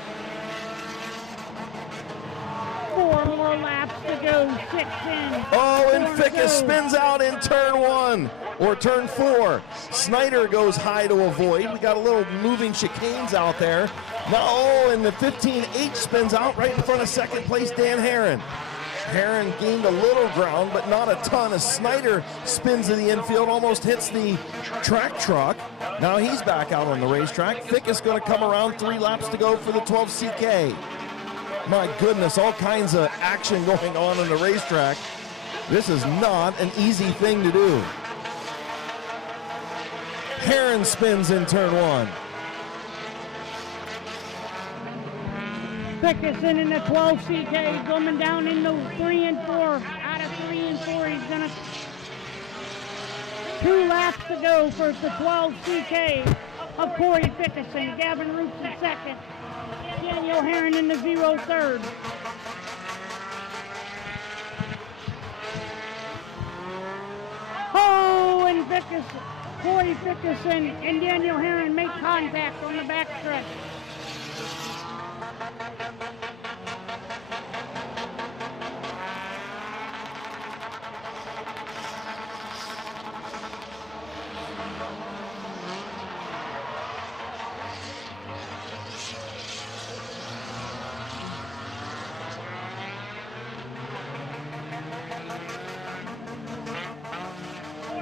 4 more laps to go, 6 in. Oh, and Fickus spins out in turn 1 or turn 4. Snyder goes high to avoid. We got a little moving chicanes out there. Now, oh, and the 15-8 spins out right in front of 2nd place Dan Herron. Herron gained a little ground, but not a ton as Snyder spins in the infield, almost hits the track truck. Now he's back out on the racetrack. Fickus going to come around, 3 laps to go for the 12CK. My goodness, all kinds of action going on the racetrack. This is not an easy thing to do. Herron spins in turn 1. Fickus in the 12CK, coming down in the 3 and 4. Out of 3 and 4, he's gonna 2 laps to go for the 12CK of Corey Fickus and Gavin Roots in 2nd. Daniel Herron in the 0 3rd. Corey Fickerson and Daniel Herron make contact on the backstretch.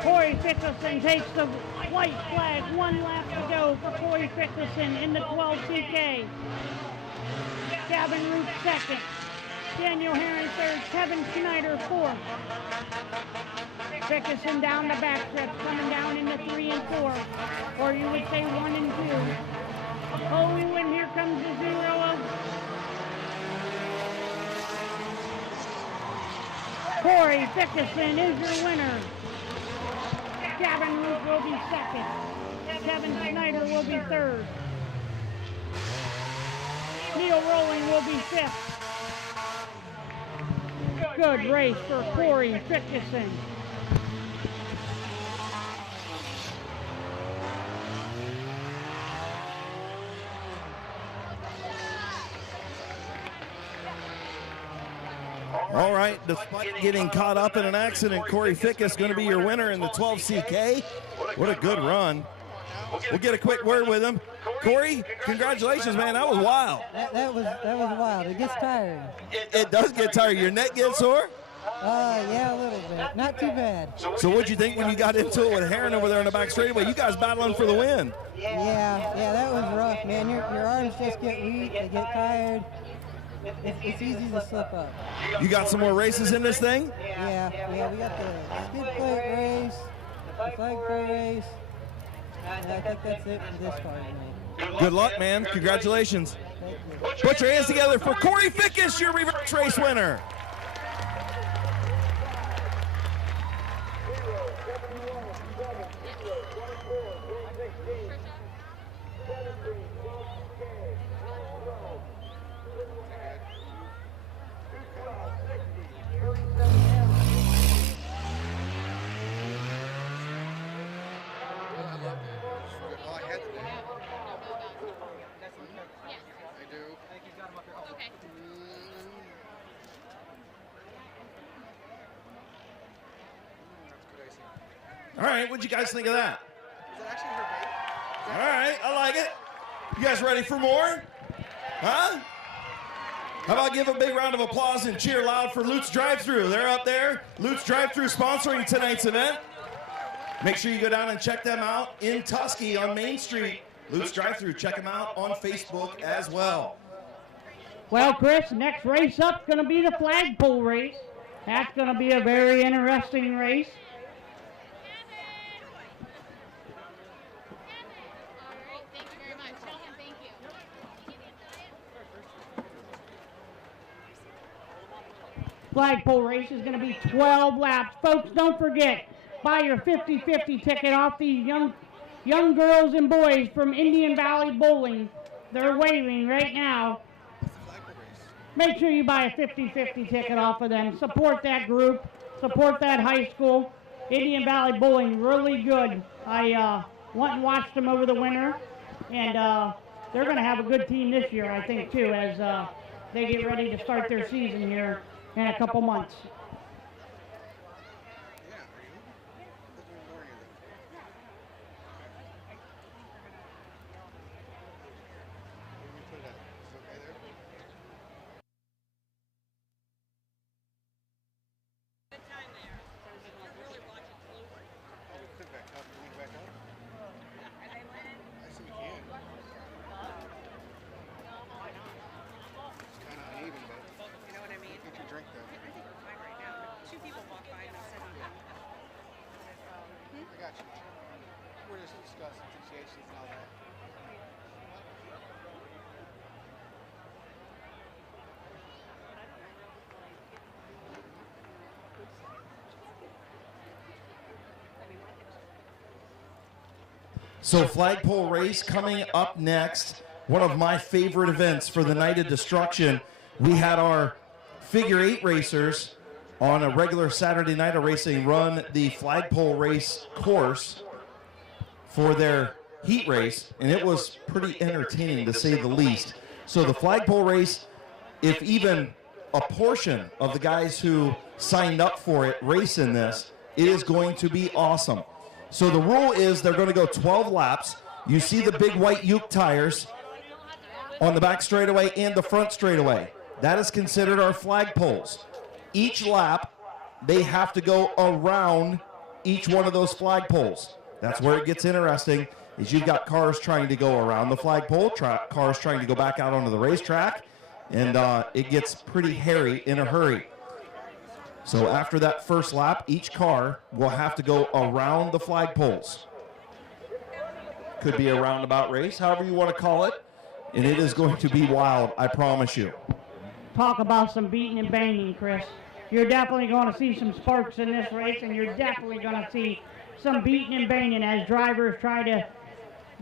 Corey Fickerson takes the white flag, 1 lap to go for Corey Fickerson in the 12 CK. Gavin Root second. Daniel Herron third. Kevin Schneider fourth. Fickerson down the backstretch, coming down into 3 and 4. Or you would say 1 and 2. Oh, and here comes the 0. Corey Fickerson is your winner. Gavin Root will be second. Kevin Schneider will be third. Neil Rowling will be fifth. Good race for Corey Fickerson. All right, despite getting caught up in an accident, Corey Fick is going to be your winner in the 12 CK. What a good run. We'll get a quick word with him. Corey, congratulations, man. That was wild. That was wild. It gets tired. It does get tired. Your neck gets sore? Yeah, a little bit. Not too bad. So what'd you think when you got into it with Herron over there in the back straightaway? You guys battling for the win. Yeah, that was rough, man. Your arms just get weak. They get tired. It's easy to slip up. You got some more races in this thing? Yeah, we got the skid plate race, the flagpole race, and I think that's it for this part, man. Good luck, man. Congratulations. Thank you. Put your hands together for Corey Fickus, your reverse race winner. All right, what'd you guys think of that? All right, I like it. You guys ready for more? Huh? How about give a big round of applause and cheer loud for Lutz Drive-Thru? They're up there. Lutz Drive-Thru sponsoring tonight's event. Make sure you go down and check them out in Tusky on Main Street. Lutz Drive-Thru, check them out on Facebook as well. Well, Chris, next race up's going to be the flagpole race. That's going to be a very interesting race. Flagpole race is going to be 12 laps. Folks, don't forget, buy your 50-50 ticket off these young girls and boys from Indian Valley Bowling. They're waving right now. Make sure you buy a 50-50 ticket off of them. Support that group. Support that high school. Indian Valley Bowling, really good. I went and watched them over the winter, and they're going to have a good team this year, I think, too, as they get ready to start their season here in a couple months. So flagpole race coming up next. One of my favorite events for the Night of Destruction. We had our figure 8 racers on a regular Saturday night of racing run the flagpole race course for their heat race, and it was pretty entertaining to say the least. So the flagpole race, if even a portion of the guys who signed up for it race in this, it is going to be awesome. So the rule is they're going to go 12 laps. You see the big white Uke tires on the back straightaway and the front straightaway. That is considered our flagpoles. Each lap, they have to go around each one of those flagpoles. That's where it gets interesting, is you've got cars trying to go around the flagpole, cars trying to go back out onto the racetrack, and it gets pretty hairy in a hurry. So after that first lap, each car will have to go around the flagpoles. Could be a roundabout race, however you want to call it, and it is going to be wild, I promise you. Talk about some beating and banging, Chris. You're definitely going to see some sparks in this race, and you're definitely going to see some beating and banging as drivers try to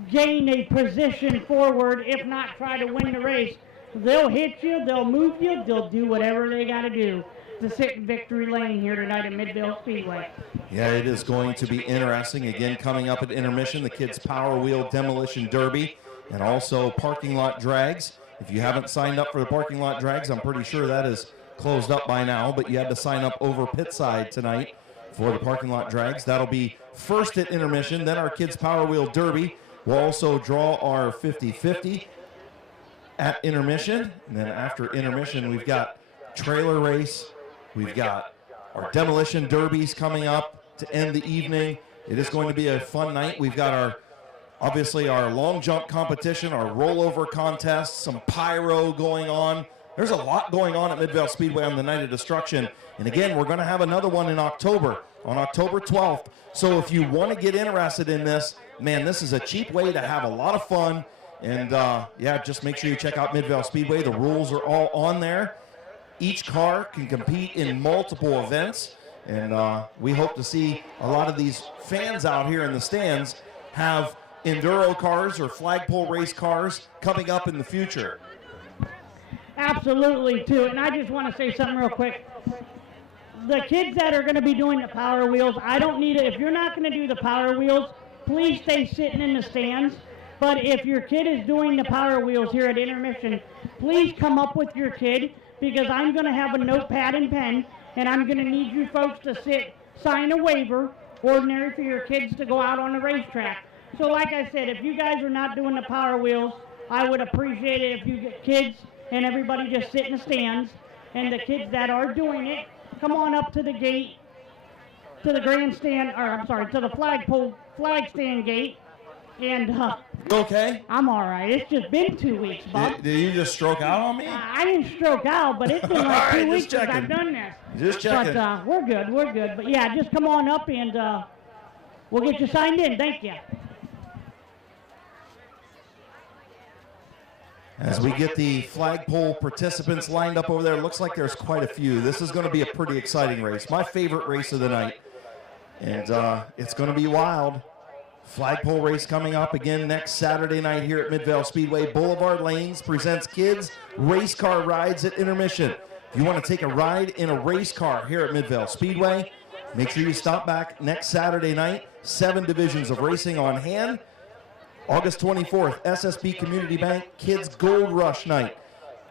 gain a position forward, if not try to win the race. They'll hit you, they'll move you, they'll do whatever they got to do to sit in victory lane here tonight at Midvale Speedway. Yeah, it is going to be interesting. Again, coming up at intermission, the kids' Power Wheel Demolition Derby and also parking lot drags. If you haven't signed up for the parking lot drags, I'm pretty sure that is closed up by now, but you had to sign up over pit side tonight for the parking lot drags. That'll be first at intermission. Then our kids' Power Wheel Derby will also draw our 50-50 at intermission. And then after intermission, we've got trailer race. We've got our demolition derbies coming up to end the evening. It is going to be a fun night. We've got obviously our long jump competition, our rollover contest, some pyro going on. There's a lot going on at Midvale Speedway on the Night of Destruction. And again, we're going to have another one in October, on October 12th. So if you want to get interested in this, man, this is a cheap way to have a lot of fun. And yeah, just make sure you check out Midvale Speedway. The rules are all on there. Each car can compete in multiple events. And we hope to see a lot of these fans out here in the stands have enduro cars or flagpole race cars coming up in the future. Absolutely, too. And I just want to say something real quick. The kids that are going to be doing the Power Wheels, I don't need it. If you're not going to do the Power Wheels, please stay sitting in the stands. But if your kid is doing the Power Wheels here at intermission, please come up with your kid, because I'm going to have a notepad and pen, and I'm going to need you folks to sign a waiver, ordinary for your kids to go out on the racetrack. So like I said, if you guys are not doing the Power Wheels, I would appreciate it if you get kids and everybody just sit in the stands, and the kids that are doing it, come on up to the gate, to the grandstand, or I'm sorry, to the flag stand gate, and You okay? I'm all right. It's just been 2 weeks, Bob. Did you just stroke out on me? I didn't stroke out, but it's been like All right, 2 weeks just since checking. I've done this. Just checking. But we're good. But yeah, just come on up and we'll get you signed in. Thank you. As we get the flagpole participants lined up over there, it looks like there's quite a few. This is going to be a pretty exciting race. My favorite race of the night. And it's going to be wild. Flagpole race coming up again next Saturday night here at Midvale Speedway. Boulevard Lanes presents kids race car rides at intermission. If you want to take a ride in a race car here at Midvale Speedway, make sure you stop back next Saturday night. 7 divisions of racing on hand. August 24th, SSB Community Bank Kids Gold Rush Night.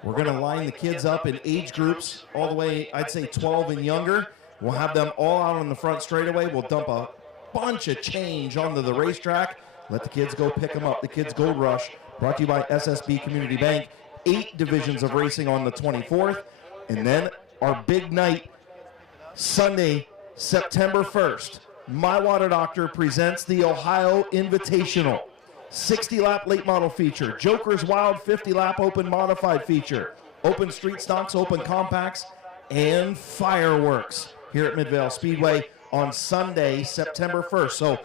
We're going to line the kids up in age groups all the way, I'd say 12 and younger. We'll have them all out on the front straightaway. We'll dump a bunch of change onto the racetrack. Let the kids go pick them up. The Kids Gold Rush, brought to you by SSB Community Bank. 8 divisions of racing on the 24th. And then our big night, Sunday, September 1st. My Water Doctor presents the Ohio Invitational. 60-lap late model feature. Joker's Wild 50-lap open modified feature. Open street stocks, open compacts, and fireworks here at Midvale Speedway on Sunday, September 1st. So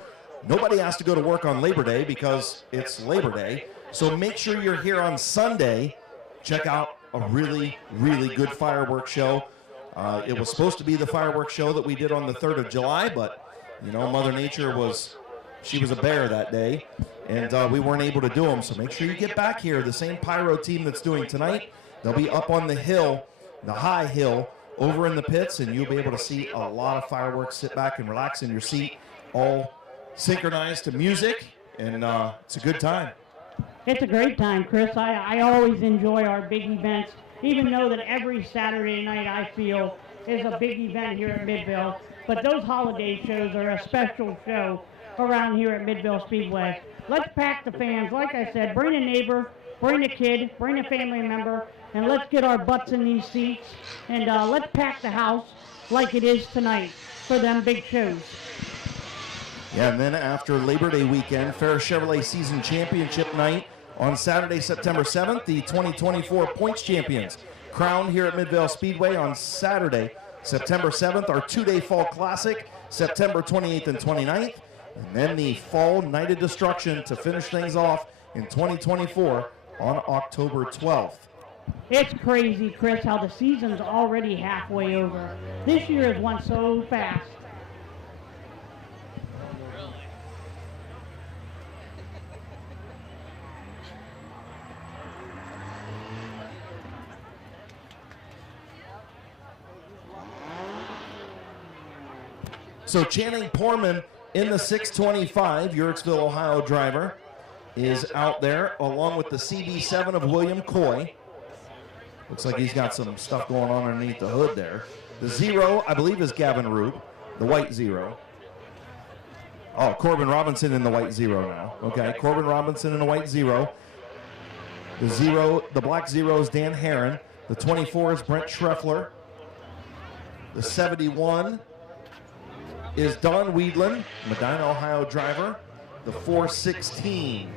nobody has to go to work on Labor Day because it's Labor Day. So make sure you're here on Sunday. Check out a really, really good fireworks show. It was supposed to be the fireworks show that we did on the 3rd of July, but, you know, Mother Nature was a bear that day, and we weren't able to do them. So make sure you get back here. The same pyro team that's doing tonight, they'll be up on the hill, the high hill, over in the pits, and you'll be able to see a lot of fireworks. Sit back and relax in your seat, all synchronized to music, and it's a good time. It's a great time, Chris. I always enjoy our big events, even though that every Saturday night I feel is a big event here at Midvale. But those holiday shows are a special show around here at Midvale Speedway. Let's pack the fans. Like I said, bring a neighbor, bring a kid, bring a family member, and let's get our butts in these seats, and let's pack the house like it is tonight for them big shows. Yeah, and then after Labor Day weekend, Ferris Chevrolet Season Championship Night on Saturday, September 7th, the 2024 Points Champions crowned here at Midvale Speedway on Saturday, September 7th, our two-day Fall Classic, September 28th and 29th, and then the Fall Night of Destruction to finish things off in 2024 on October 12th. It's crazy, Chris, how the season's already halfway over. This year has went so fast. So Channing Porman in the 625, Yorksville, Ohio driver, is out there along with the CB7 of William Coy. Looks like he's got some stuff going on underneath the hood there. The 0, I believe, is Gavin Rube, the white 0. Oh, Corbin Robinson in the white 0 now. Okay, Corbin Robinson in the white 0. The 0, the black 0 is Dan Herron. The 24 is Brent Schreffler. The 71 is Don Weedland, Medina, Ohio driver. The 416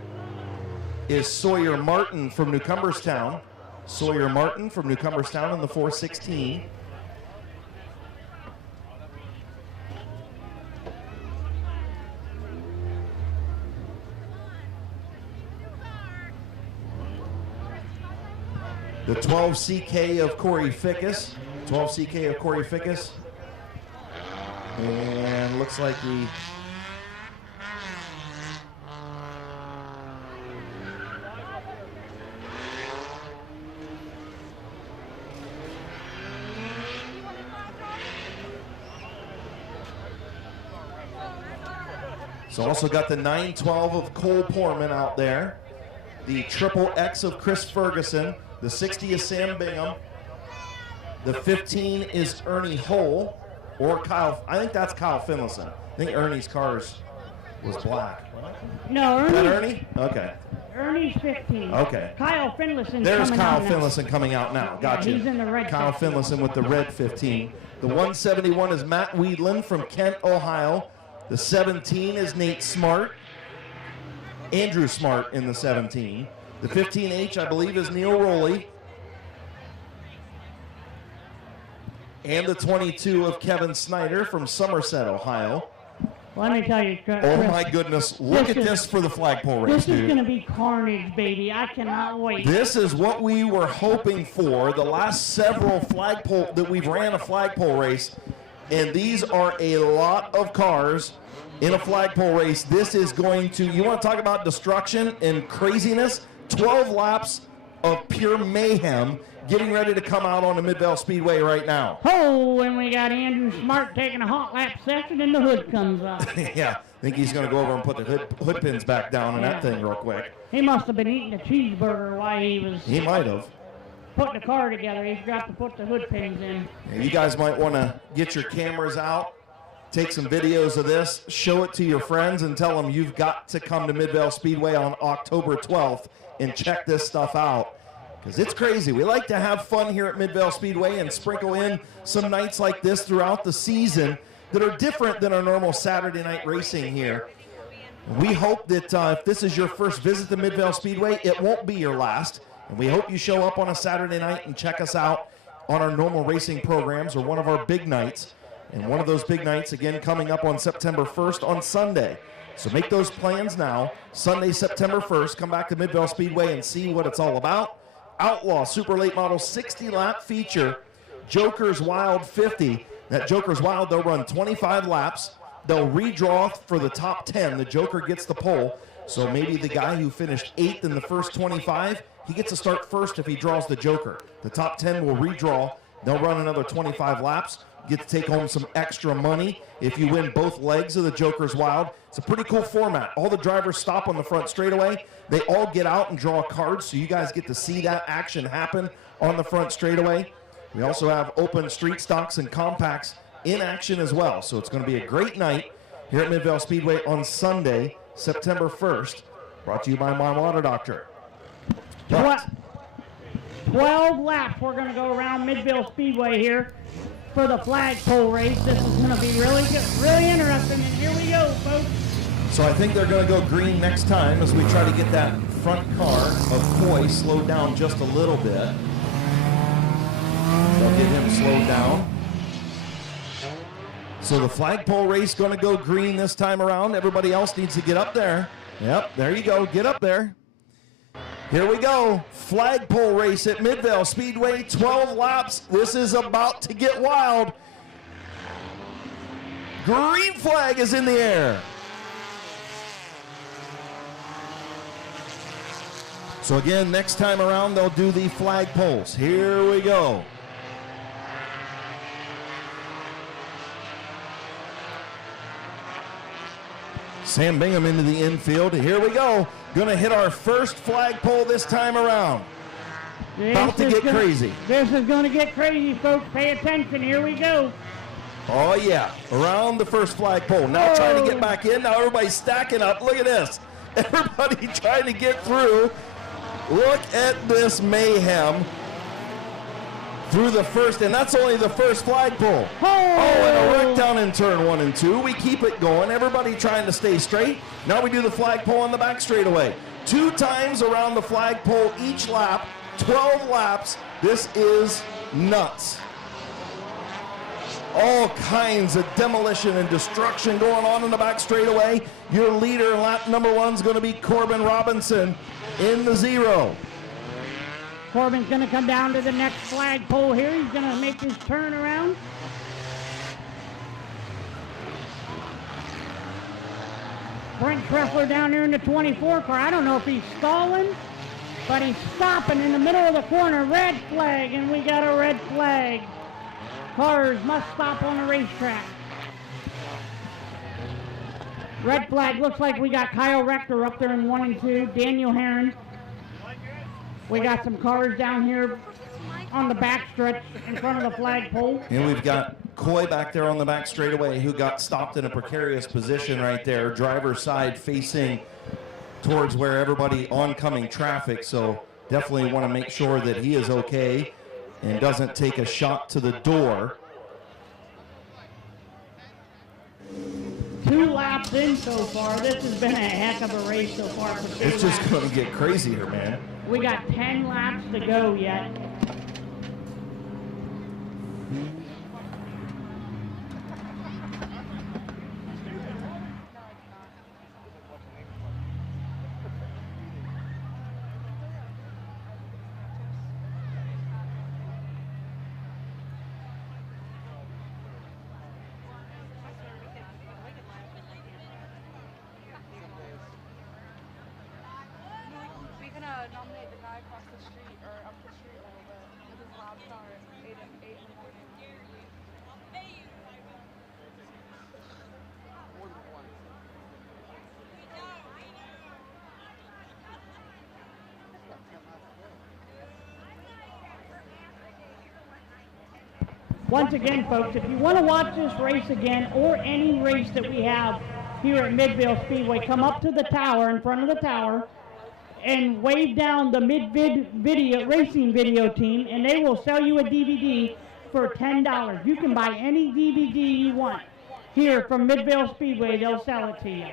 is Sawyer Martin from New Cumberstown. Sawyer Martin from New Cumberstown in the 416. The 12CK of Corey Fickus. 12CK of Corey Fickus. And looks like he... So also got the 912 of Cole Porman out there. The Triple X of Chris Ferguson. The 60 is Sam Bingham. The 15 is Ernie Hull. Or Kyle, I think that's Kyle Finlayson. I think Ernie's cars was black. No, Is that Ernie? Okay. Ernie's 15. Okay. Kyle Finlayson. There's Kyle now. Finlayson coming out now. Gotcha. He's in the red. Kyle 15. Finlayson with the red 15. The 171 is Matt Weedland from Kent, Ohio. The 17 is Nate Smart. Andrew Smart in the 17. The 15H, I believe, is Neil Rowley. And the 22 of Kevin Snyder from Somerset, Ohio. Let me tell you, Chris. Oh my goodness, look at this for the flagpole race, This is dude. going to be carnage, baby. I cannot wait. This is what we were hoping for the last several flagpole that we've ran a flagpole race, and these are a lot of cars in a flagpole race. This is going to, you want to talk about destruction and craziness? 12 laps of pure mayhem getting ready to come out on the Midvale Speedway right now. Oh, and we got Andrew Smart taking a hot lap session, and the hood comes up. Yeah, I think he's going to go over and put the hood pins back down on that thing real quick. He must have been eating a cheeseburger while he was He might have. putting the car together. He forgot to put the hood pins in. And you guys might want to get your cameras out, take some videos of this, show it to your friends, and tell them you've got to come to Midvale Speedway on October 12th and check this stuff out. Because it's crazy. We like to have fun here at Midvale Speedway and sprinkle in some nights like this throughout the season that are different than our normal Saturday night racing here. We hope that if this is your first visit to Midvale Speedway, it won't be your last. And we hope you show up on a Saturday night and check us out on our normal racing programs or one of our big nights. And one of those big nights, again, coming up on September 1st on Sunday. So make those plans now. Sunday, September 1st, come back to Midvale Speedway and see what it's all about. Outlaw Super Late Model 60-lap feature, Joker's Wild 50. That Joker's Wild, they'll run 25 laps. They'll redraw for the top 10. The Joker gets the pole. So maybe the guy who finished 8th in the first 25, he gets to start first if he draws the Joker. The top 10 will redraw They'll run another 25 laps. Get to take home some extra money if you win both legs of the Joker's Wild. It's a pretty cool format. All the drivers stop on the front straightaway. They all get out and draw cards, so you guys get to see that action happen on the front straightaway. We also have open street stocks and compacts in action as well. So it's going to be a great night here at Midvale Speedway on Sunday, September 1st. Brought to you by My Water Doctor. But 12 laps we're going to go around Midvale Speedway here for the flagpole race. This is going to be really good, really interesting, and here we go, folks. So I think they're going to go green next time as we try to get that front car of Coy slowed down just a little bit. They'll get him slowed down. So the flagpole race going to go green this time around. Everybody else needs to get up there. Yep, there you go. Get up there. Here we go. Flagpole race at Midvale Speedway. 12 laps. This is about to get wild. Green flag is in the air. So again, next time around, they'll do the flagpoles. Here we go. Sam Bingham into the infield. Here we go. Going to hit our first flagpole this time around. About to get crazy. This is going to get crazy, folks. Pay attention. Here we go. Oh, yeah. Around the first flagpole. Now trying to get back in. Now everybody's stacking up. Look at this. Everybody trying to get through. Look at this mayhem through the first, and that's only the first flagpole. Oh, and a wreck down in turn 1 and 2. We keep it going. Everybody trying to stay straight. Now we do the flagpole on the back straightaway. 2 times around the flagpole each lap, 12 laps. This is nuts. All kinds of demolition and destruction going on in the back straightaway. Your leader in lap number 1 is going to be Corbin Robinson in the 0. Corbin's going to come down to the next flagpole here. He's going to make his turn around. Brent Kressler down there in the 24 car. I don't know if he's stalling, but he's stopping in the middle of the corner. Red flag, and we got a red flag. Cars must stop on the racetrack. Red flag. Looks like we got Kyle Rector up there in 1 and 2. Daniel Herron. We got some cars down here on the backstretch in front of the flagpole. And we've got Coy back there on the back straightaway who got stopped in a precarious position right there. Driver's side facing towards where everybody oncoming traffic. So definitely want to make sure that he is okay and doesn't take a shot to the door. 2 laps in so far. This has been a heck of a race so far. For 2 It's just laps. going to get crazy here, man. We got 10 laps to go yet. We can nominate the guy across the street or up the street a little bit with his loud car at 8 in the morning. Once again, folks, if you want to watch this race again or any race that we have here at Midvale Speedway, come up to the tower, in front of the tower, and wave down the Mid-Vid video, racing video team, and they will sell you a DVD for $10. You can buy any DVD you want. Here from Midvale Speedway, they'll sell it to you.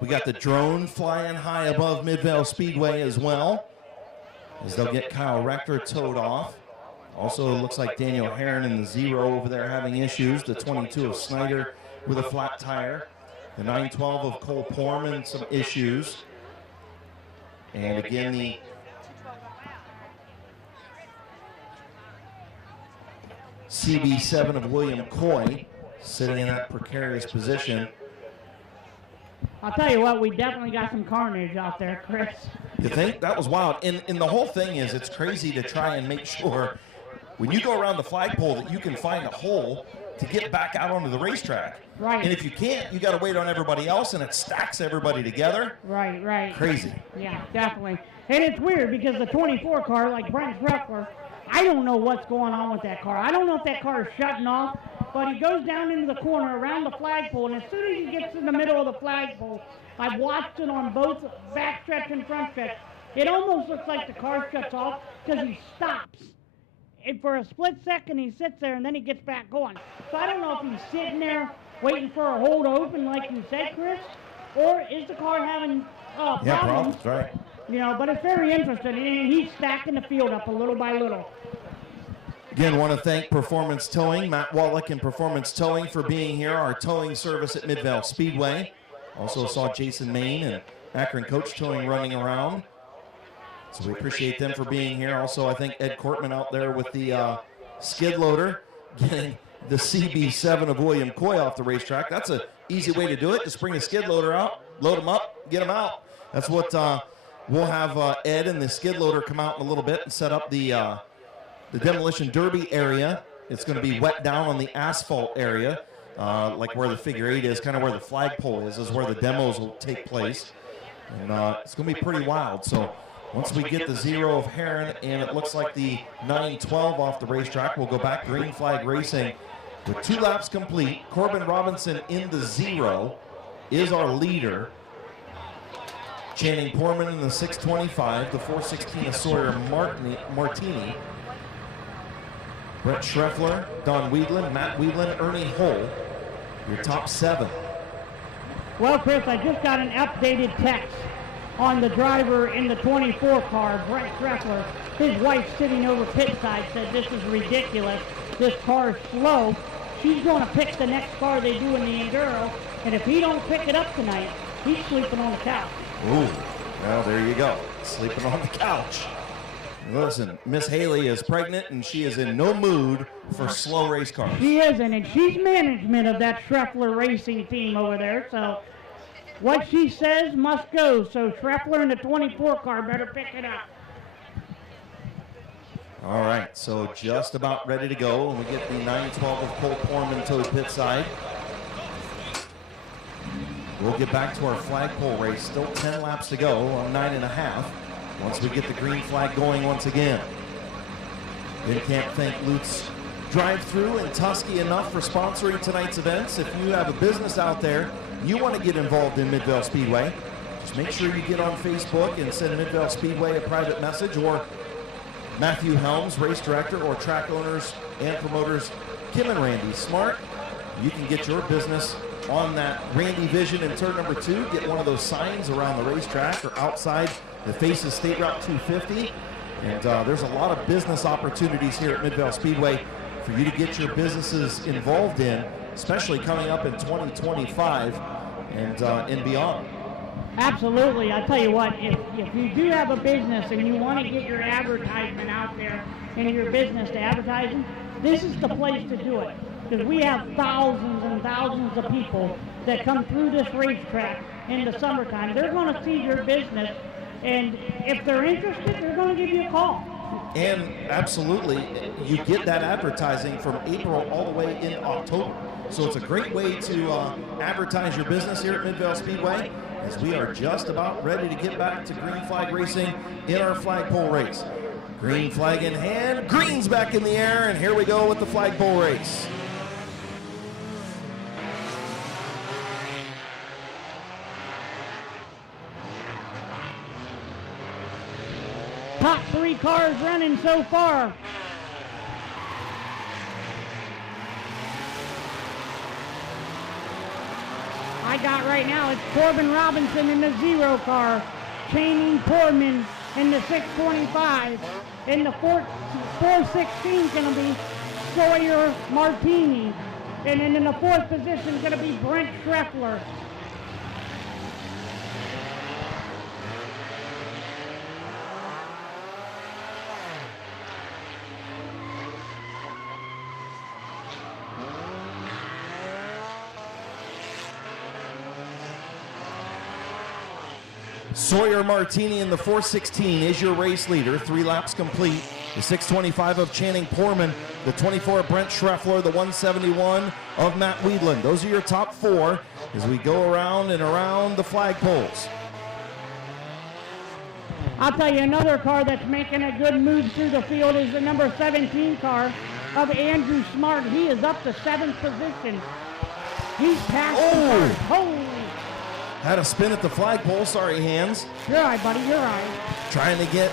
We got the drone flying high above Midvale Speedway as well, as they'll get Kyle Rector towed off. Also, it looks like Daniel Herron in the 0 over there having issues. The 22 of Snyder with a flat tire. The 912 of Cole Porman, some issues. And again, the CB7 of William Coy sitting in that precarious position. I'll tell you what, we definitely got some carnage out there, Chris. You think? That was wild. And the whole thing is, it's crazy to try and make sure when you go around the flagpole that you can find a hole to get back out onto the racetrack. Right. And if you can't, you got to wait on everybody else, and it stacks everybody together. Right, right. Crazy. Yeah, definitely. And it's weird because the 24 car, like Brent Ruckler, I don't know what's going on with that car. I don't know if that car is shutting off, but he goes down into the corner around the flagpole, and as soon as he gets in the middle of the flagpole, I've watched it on both back stretch and front stretch. It almost looks like the car shuts off because he stops. And for a split second, he sits there, and then he gets back going. So I don't know if he's sitting there waiting for a hole to open, like you said, Chris, or is the car having problems? Yeah, problems, right. You know, but it's very interesting, and he's stacking the field up a little by little. Again, want to thank Performance Towing, Matt Wallach and Performance Towing for being here, our towing service at Midvale Speedway. Also saw Jason Main and Akron Coach Towing running around. So we appreciate them for being here. Also, I think Ed Cortman out there with the skid loader, getting the CB7 of William Coy off the racetrack. That's an easy way to do it. Just bring a skid loader out, load them up, get them out. That's what we'll have Ed and the skid loader come out in a little bit and set up the demolition derby area. It's going to be wet down on the asphalt area, like where the figure 8 is, kind of where the flagpole is where the demos will take place. And it's going to be pretty wild. So once we get the 0 of Heron and it looks like the 912 off the racetrack, we'll go back green flag racing with 2 laps complete. Corbin Robinson in the 0 is our leader. Channing Porman in the 625, the 416 of Sawyer Martini. Brett Schreffler, Don Weedland, Matt Weedland, Ernie Hull, your top 7. Well, Chris, I just got an updated text on the driver in the 24 car, Brett Schreffler. His wife sitting over pit side said this is ridiculous. This car is slow. She's going to pick the next car they do in the Enduro, and if he don't pick it up tonight, he's sleeping on the couch. Ooh, well, there you go. Sleeping on the couch. Listen, Miss Haley is pregnant, and she is in no mood for slow race cars. She isn't, and she's management of that Schreffler racing team over there, so what she says must go. So Schreffler in the 24 car better pick it up. All right, so just about ready to go, and we get the 912 of Cole Porman to the pit side. We'll get back to our flagpole race. Still 10 laps to go on 9.5. Once we get the green flag going once again. Then can't thank Lutz Drive-Thru and Tusky enough for sponsoring tonight's events. If you have a business out there, you want to get involved in Midvale Speedway, just make sure you get on Facebook and send Midvale Speedway a private message, or Matthew Helms, race director, or track owners and promoters Kim and Randy Smart. You can get your business on that Randy Vision in turn number 2. Get one of those signs around the racetrack or outside that faces State Route 250. And there's a lot of business opportunities here at Midvale Speedway for you to get your businesses involved in, especially coming up in 2025 and beyond. Absolutely. I tell you what, if you do have a business and you want to get your advertisement out there in your business to advertising, this is the place to do it. Because we have thousands and thousands of people that come through this racetrack in the summertime. They're going to see your business, and if they're interested, they're going to give you a call. And absolutely, you get that advertising from April all the way in October. So it's a great way to advertise your business here at Midvale Speedway, as we are just about ready to get back to green flag racing in our flagpole race. Green flag in hand, green's back in the air, and here we go with the flagpole race. Top 3 cars running so far. I got right now, it's Corbin Robinson in the 0 car, Channing Porman in the 625. In the 416 is going to be Sawyer Martini. And then in the 4th position is going to be Brent Schreffler. Sawyer Martini in the 416 is your race leader, 3 laps complete. The 625 of Channing Poorman, the 24 of Brent Schreffler, the 171 of Matt Weedland. Those are your top 4 as we go around and around the flagpoles. I'll tell you, another car that's making a good move through the field is the number 17 car of Andrew Smart. He is up to 7th position. He's passed the cars. Holy. Had a spin at the flagpole. Sorry, Hands. You're all right, buddy. You're all right. Trying to get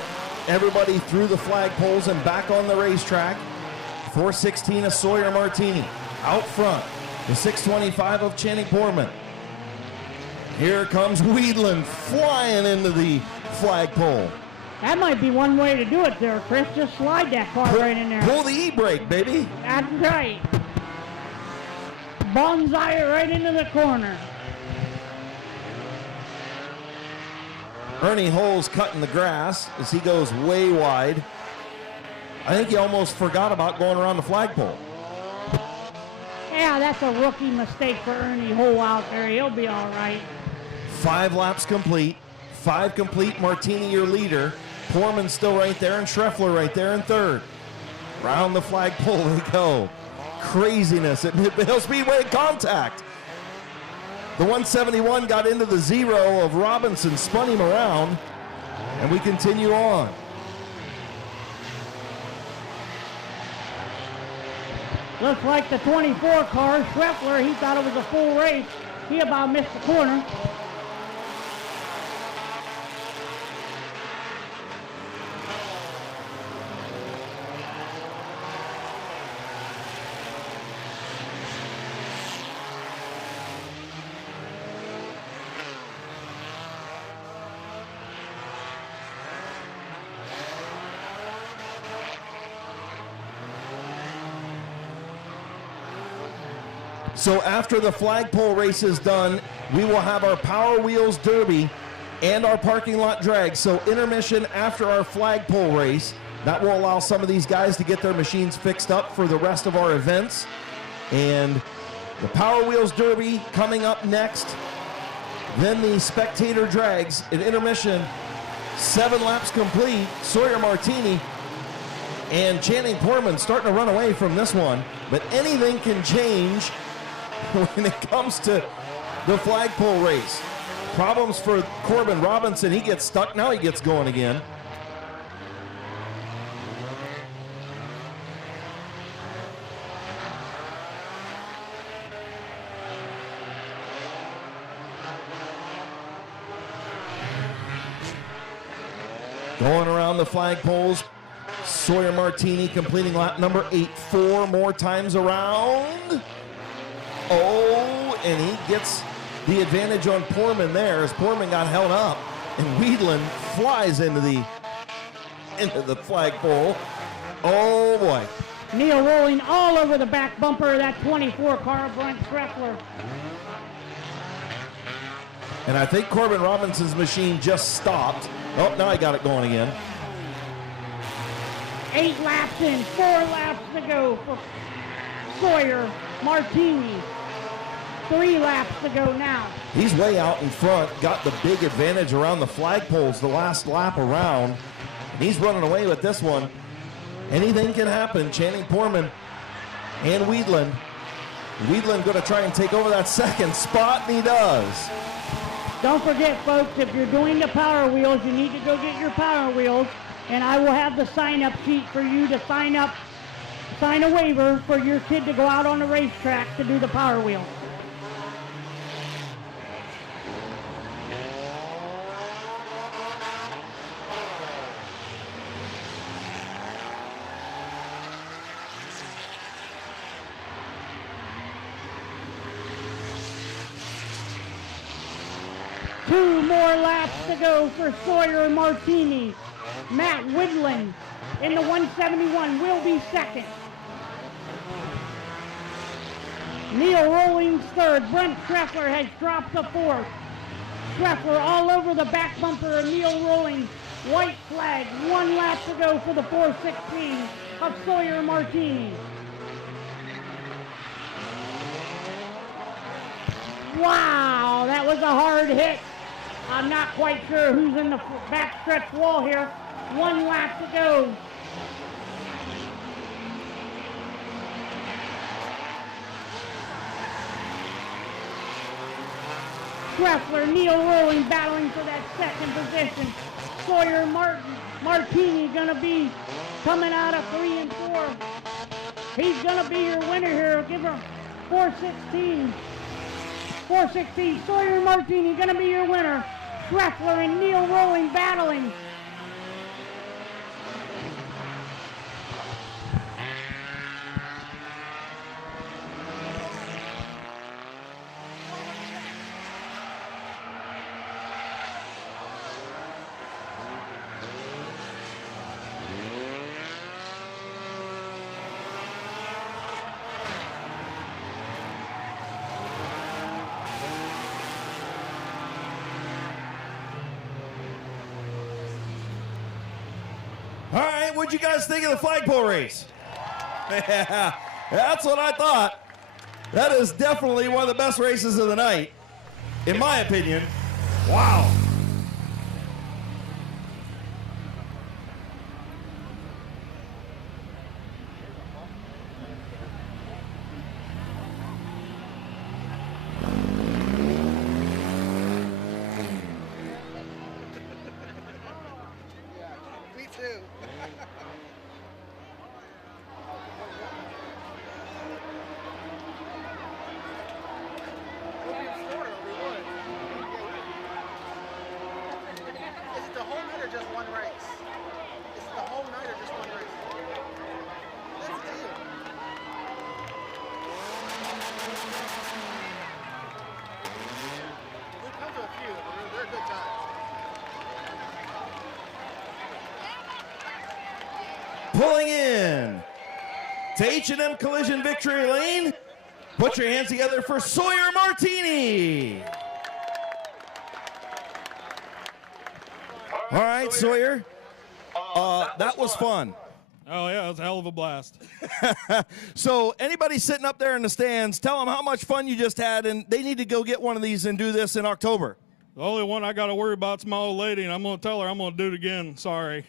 everybody through the flagpoles and back on the racetrack. 416 of Sawyer Martini. Out front, the 625 of Channing Poorman. Here comes Weedland flying into the flagpole. That might be one way to do it there, Chris. Just slide that car right in there. Pull the e-brake, baby. That's right. Bonsai it right into the corner. Ernie Hole's cutting the grass as he goes way wide. I think he almost forgot about going around the flagpole. Yeah, that's a rookie mistake for Ernie Hole out there. He'll be all right. 5 laps complete. 5 complete. Martini, your leader. Poorman still right there, and Schreffler right there in 3rd. Round the flagpole they go. Craziness at Midvale Speedway contact. The 171 got into the 0 of Robinson, spun him around, and we continue on. Looks like the 24 car, Schreffler, he thought it was a full race. He about missed the corner. So after the flagpole race is done, we will have our Power Wheels Derby and our parking lot drag. So intermission after our flagpole race. That will allow some of these guys to get their machines fixed up for the rest of our events. And the Power Wheels Derby coming up next. Then the spectator drags at intermission. 7 laps complete. Sawyer Martini and Channing Poorman starting to run away from this one. But anything can change when it comes to the flagpole race. Problems for Corbin Robinson. He gets stuck. Now he gets going again. Going around the flagpoles. Sawyer Martini completing lap number 8 4 more times around. Oh, and he gets the advantage on Poorman there as Poorman got held up, and Weedland flies into the flagpole. Oh boy. Neil rolling all over the back bumper of that 24 car of Brent Schreffler. And I think Corbin Robinson's machine just stopped. Oh, now I got it going again. 8 laps in, 4 laps to go for Sawyer Martini. 3 laps to go now. He's way out in front, got the big advantage around the flagpoles the last lap around. And he's running away with this one. Anything can happen. Channing Poorman and Weedland. Weedland going to try and take over that second spot, and he does. Don't forget, folks, if you're doing the Power Wheels, you need to go get your Power Wheels, and I will have the sign-up sheet for you to sign a waiver for your kid to go out on the racetrack to do the Power Wheel. Two more laps to go for Sawyer Martini. Matt Widland in the 171 will be second. Neil Rollins third. Brent Schreffler has dropped to fourth. Schreffler all over the back bumper of Neil Rollins. White flag. 1 lap to go for the 416 of Sawyer Martini. Wow, that was a hard hit. I'm not quite sure who's in the backstretch wall here. 1 lap to go. Schreffler, Neil Rowling battling for that second position. Sawyer Martini gonna be coming out of 3 and 4. He's gonna be your winner here. Give her 4:16. 4:16. Sawyer Martini gonna be your winner. Schreffler and Neil Rowling battling. All right, what'd you guys think of the flagpole race? Yeah, that's what I thought. That is definitely one of the best races of the night, in my opinion. Wow. Me too. Is it the whole night or just one race? Is it the whole night or just one race? That's the deal. We've come to a few. They're good times. Pulling in to H&M Collision Victory Lane. Put your hands together for Sawyer Martini. All right, Sawyer. That was fun. Oh, yeah, it was a hell of a blast. So anybody sitting up there in the stands, tell them how much fun you just had, and they need to go get one of these and do this in October. The only one I got to worry about is my old lady, and I'm going to tell her I'm going to do it again. Sorry.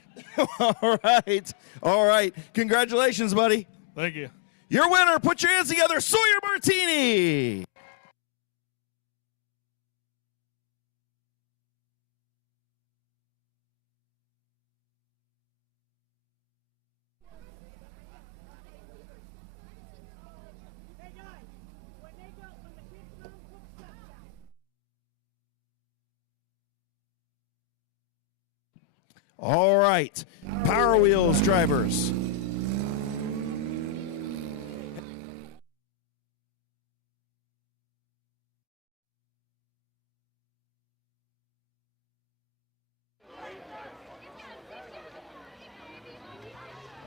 All right. All right. Congratulations, buddy. Thank you. Your winner, put your hands together, Sawyer Martini. All right, Power Wheels drivers.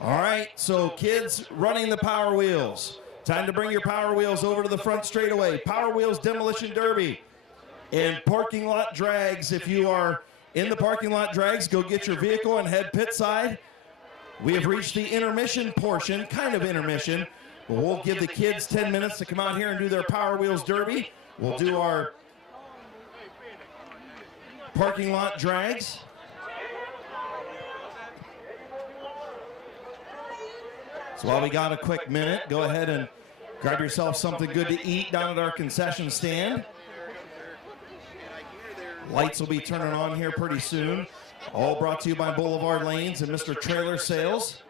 All right, so kids running the Power Wheels. Time to bring your Power Wheels over to the front straightaway. Power Wheels Demolition Derby and parking lot drags. If you are in the parking lot drags, go get your vehicle and head pit side. We have reached the intermission portion, kind of intermission. But we'll give the kids 10 minutes to come out here and do their Power Wheels Derby. We'll do our parking lot drags. So while we got a quick minute, go ahead and grab yourself something good to eat down at our concession stand. Lights will be turning on here pretty soon. All brought to you by Boulevard Lanes and Mr. Trailer Sales.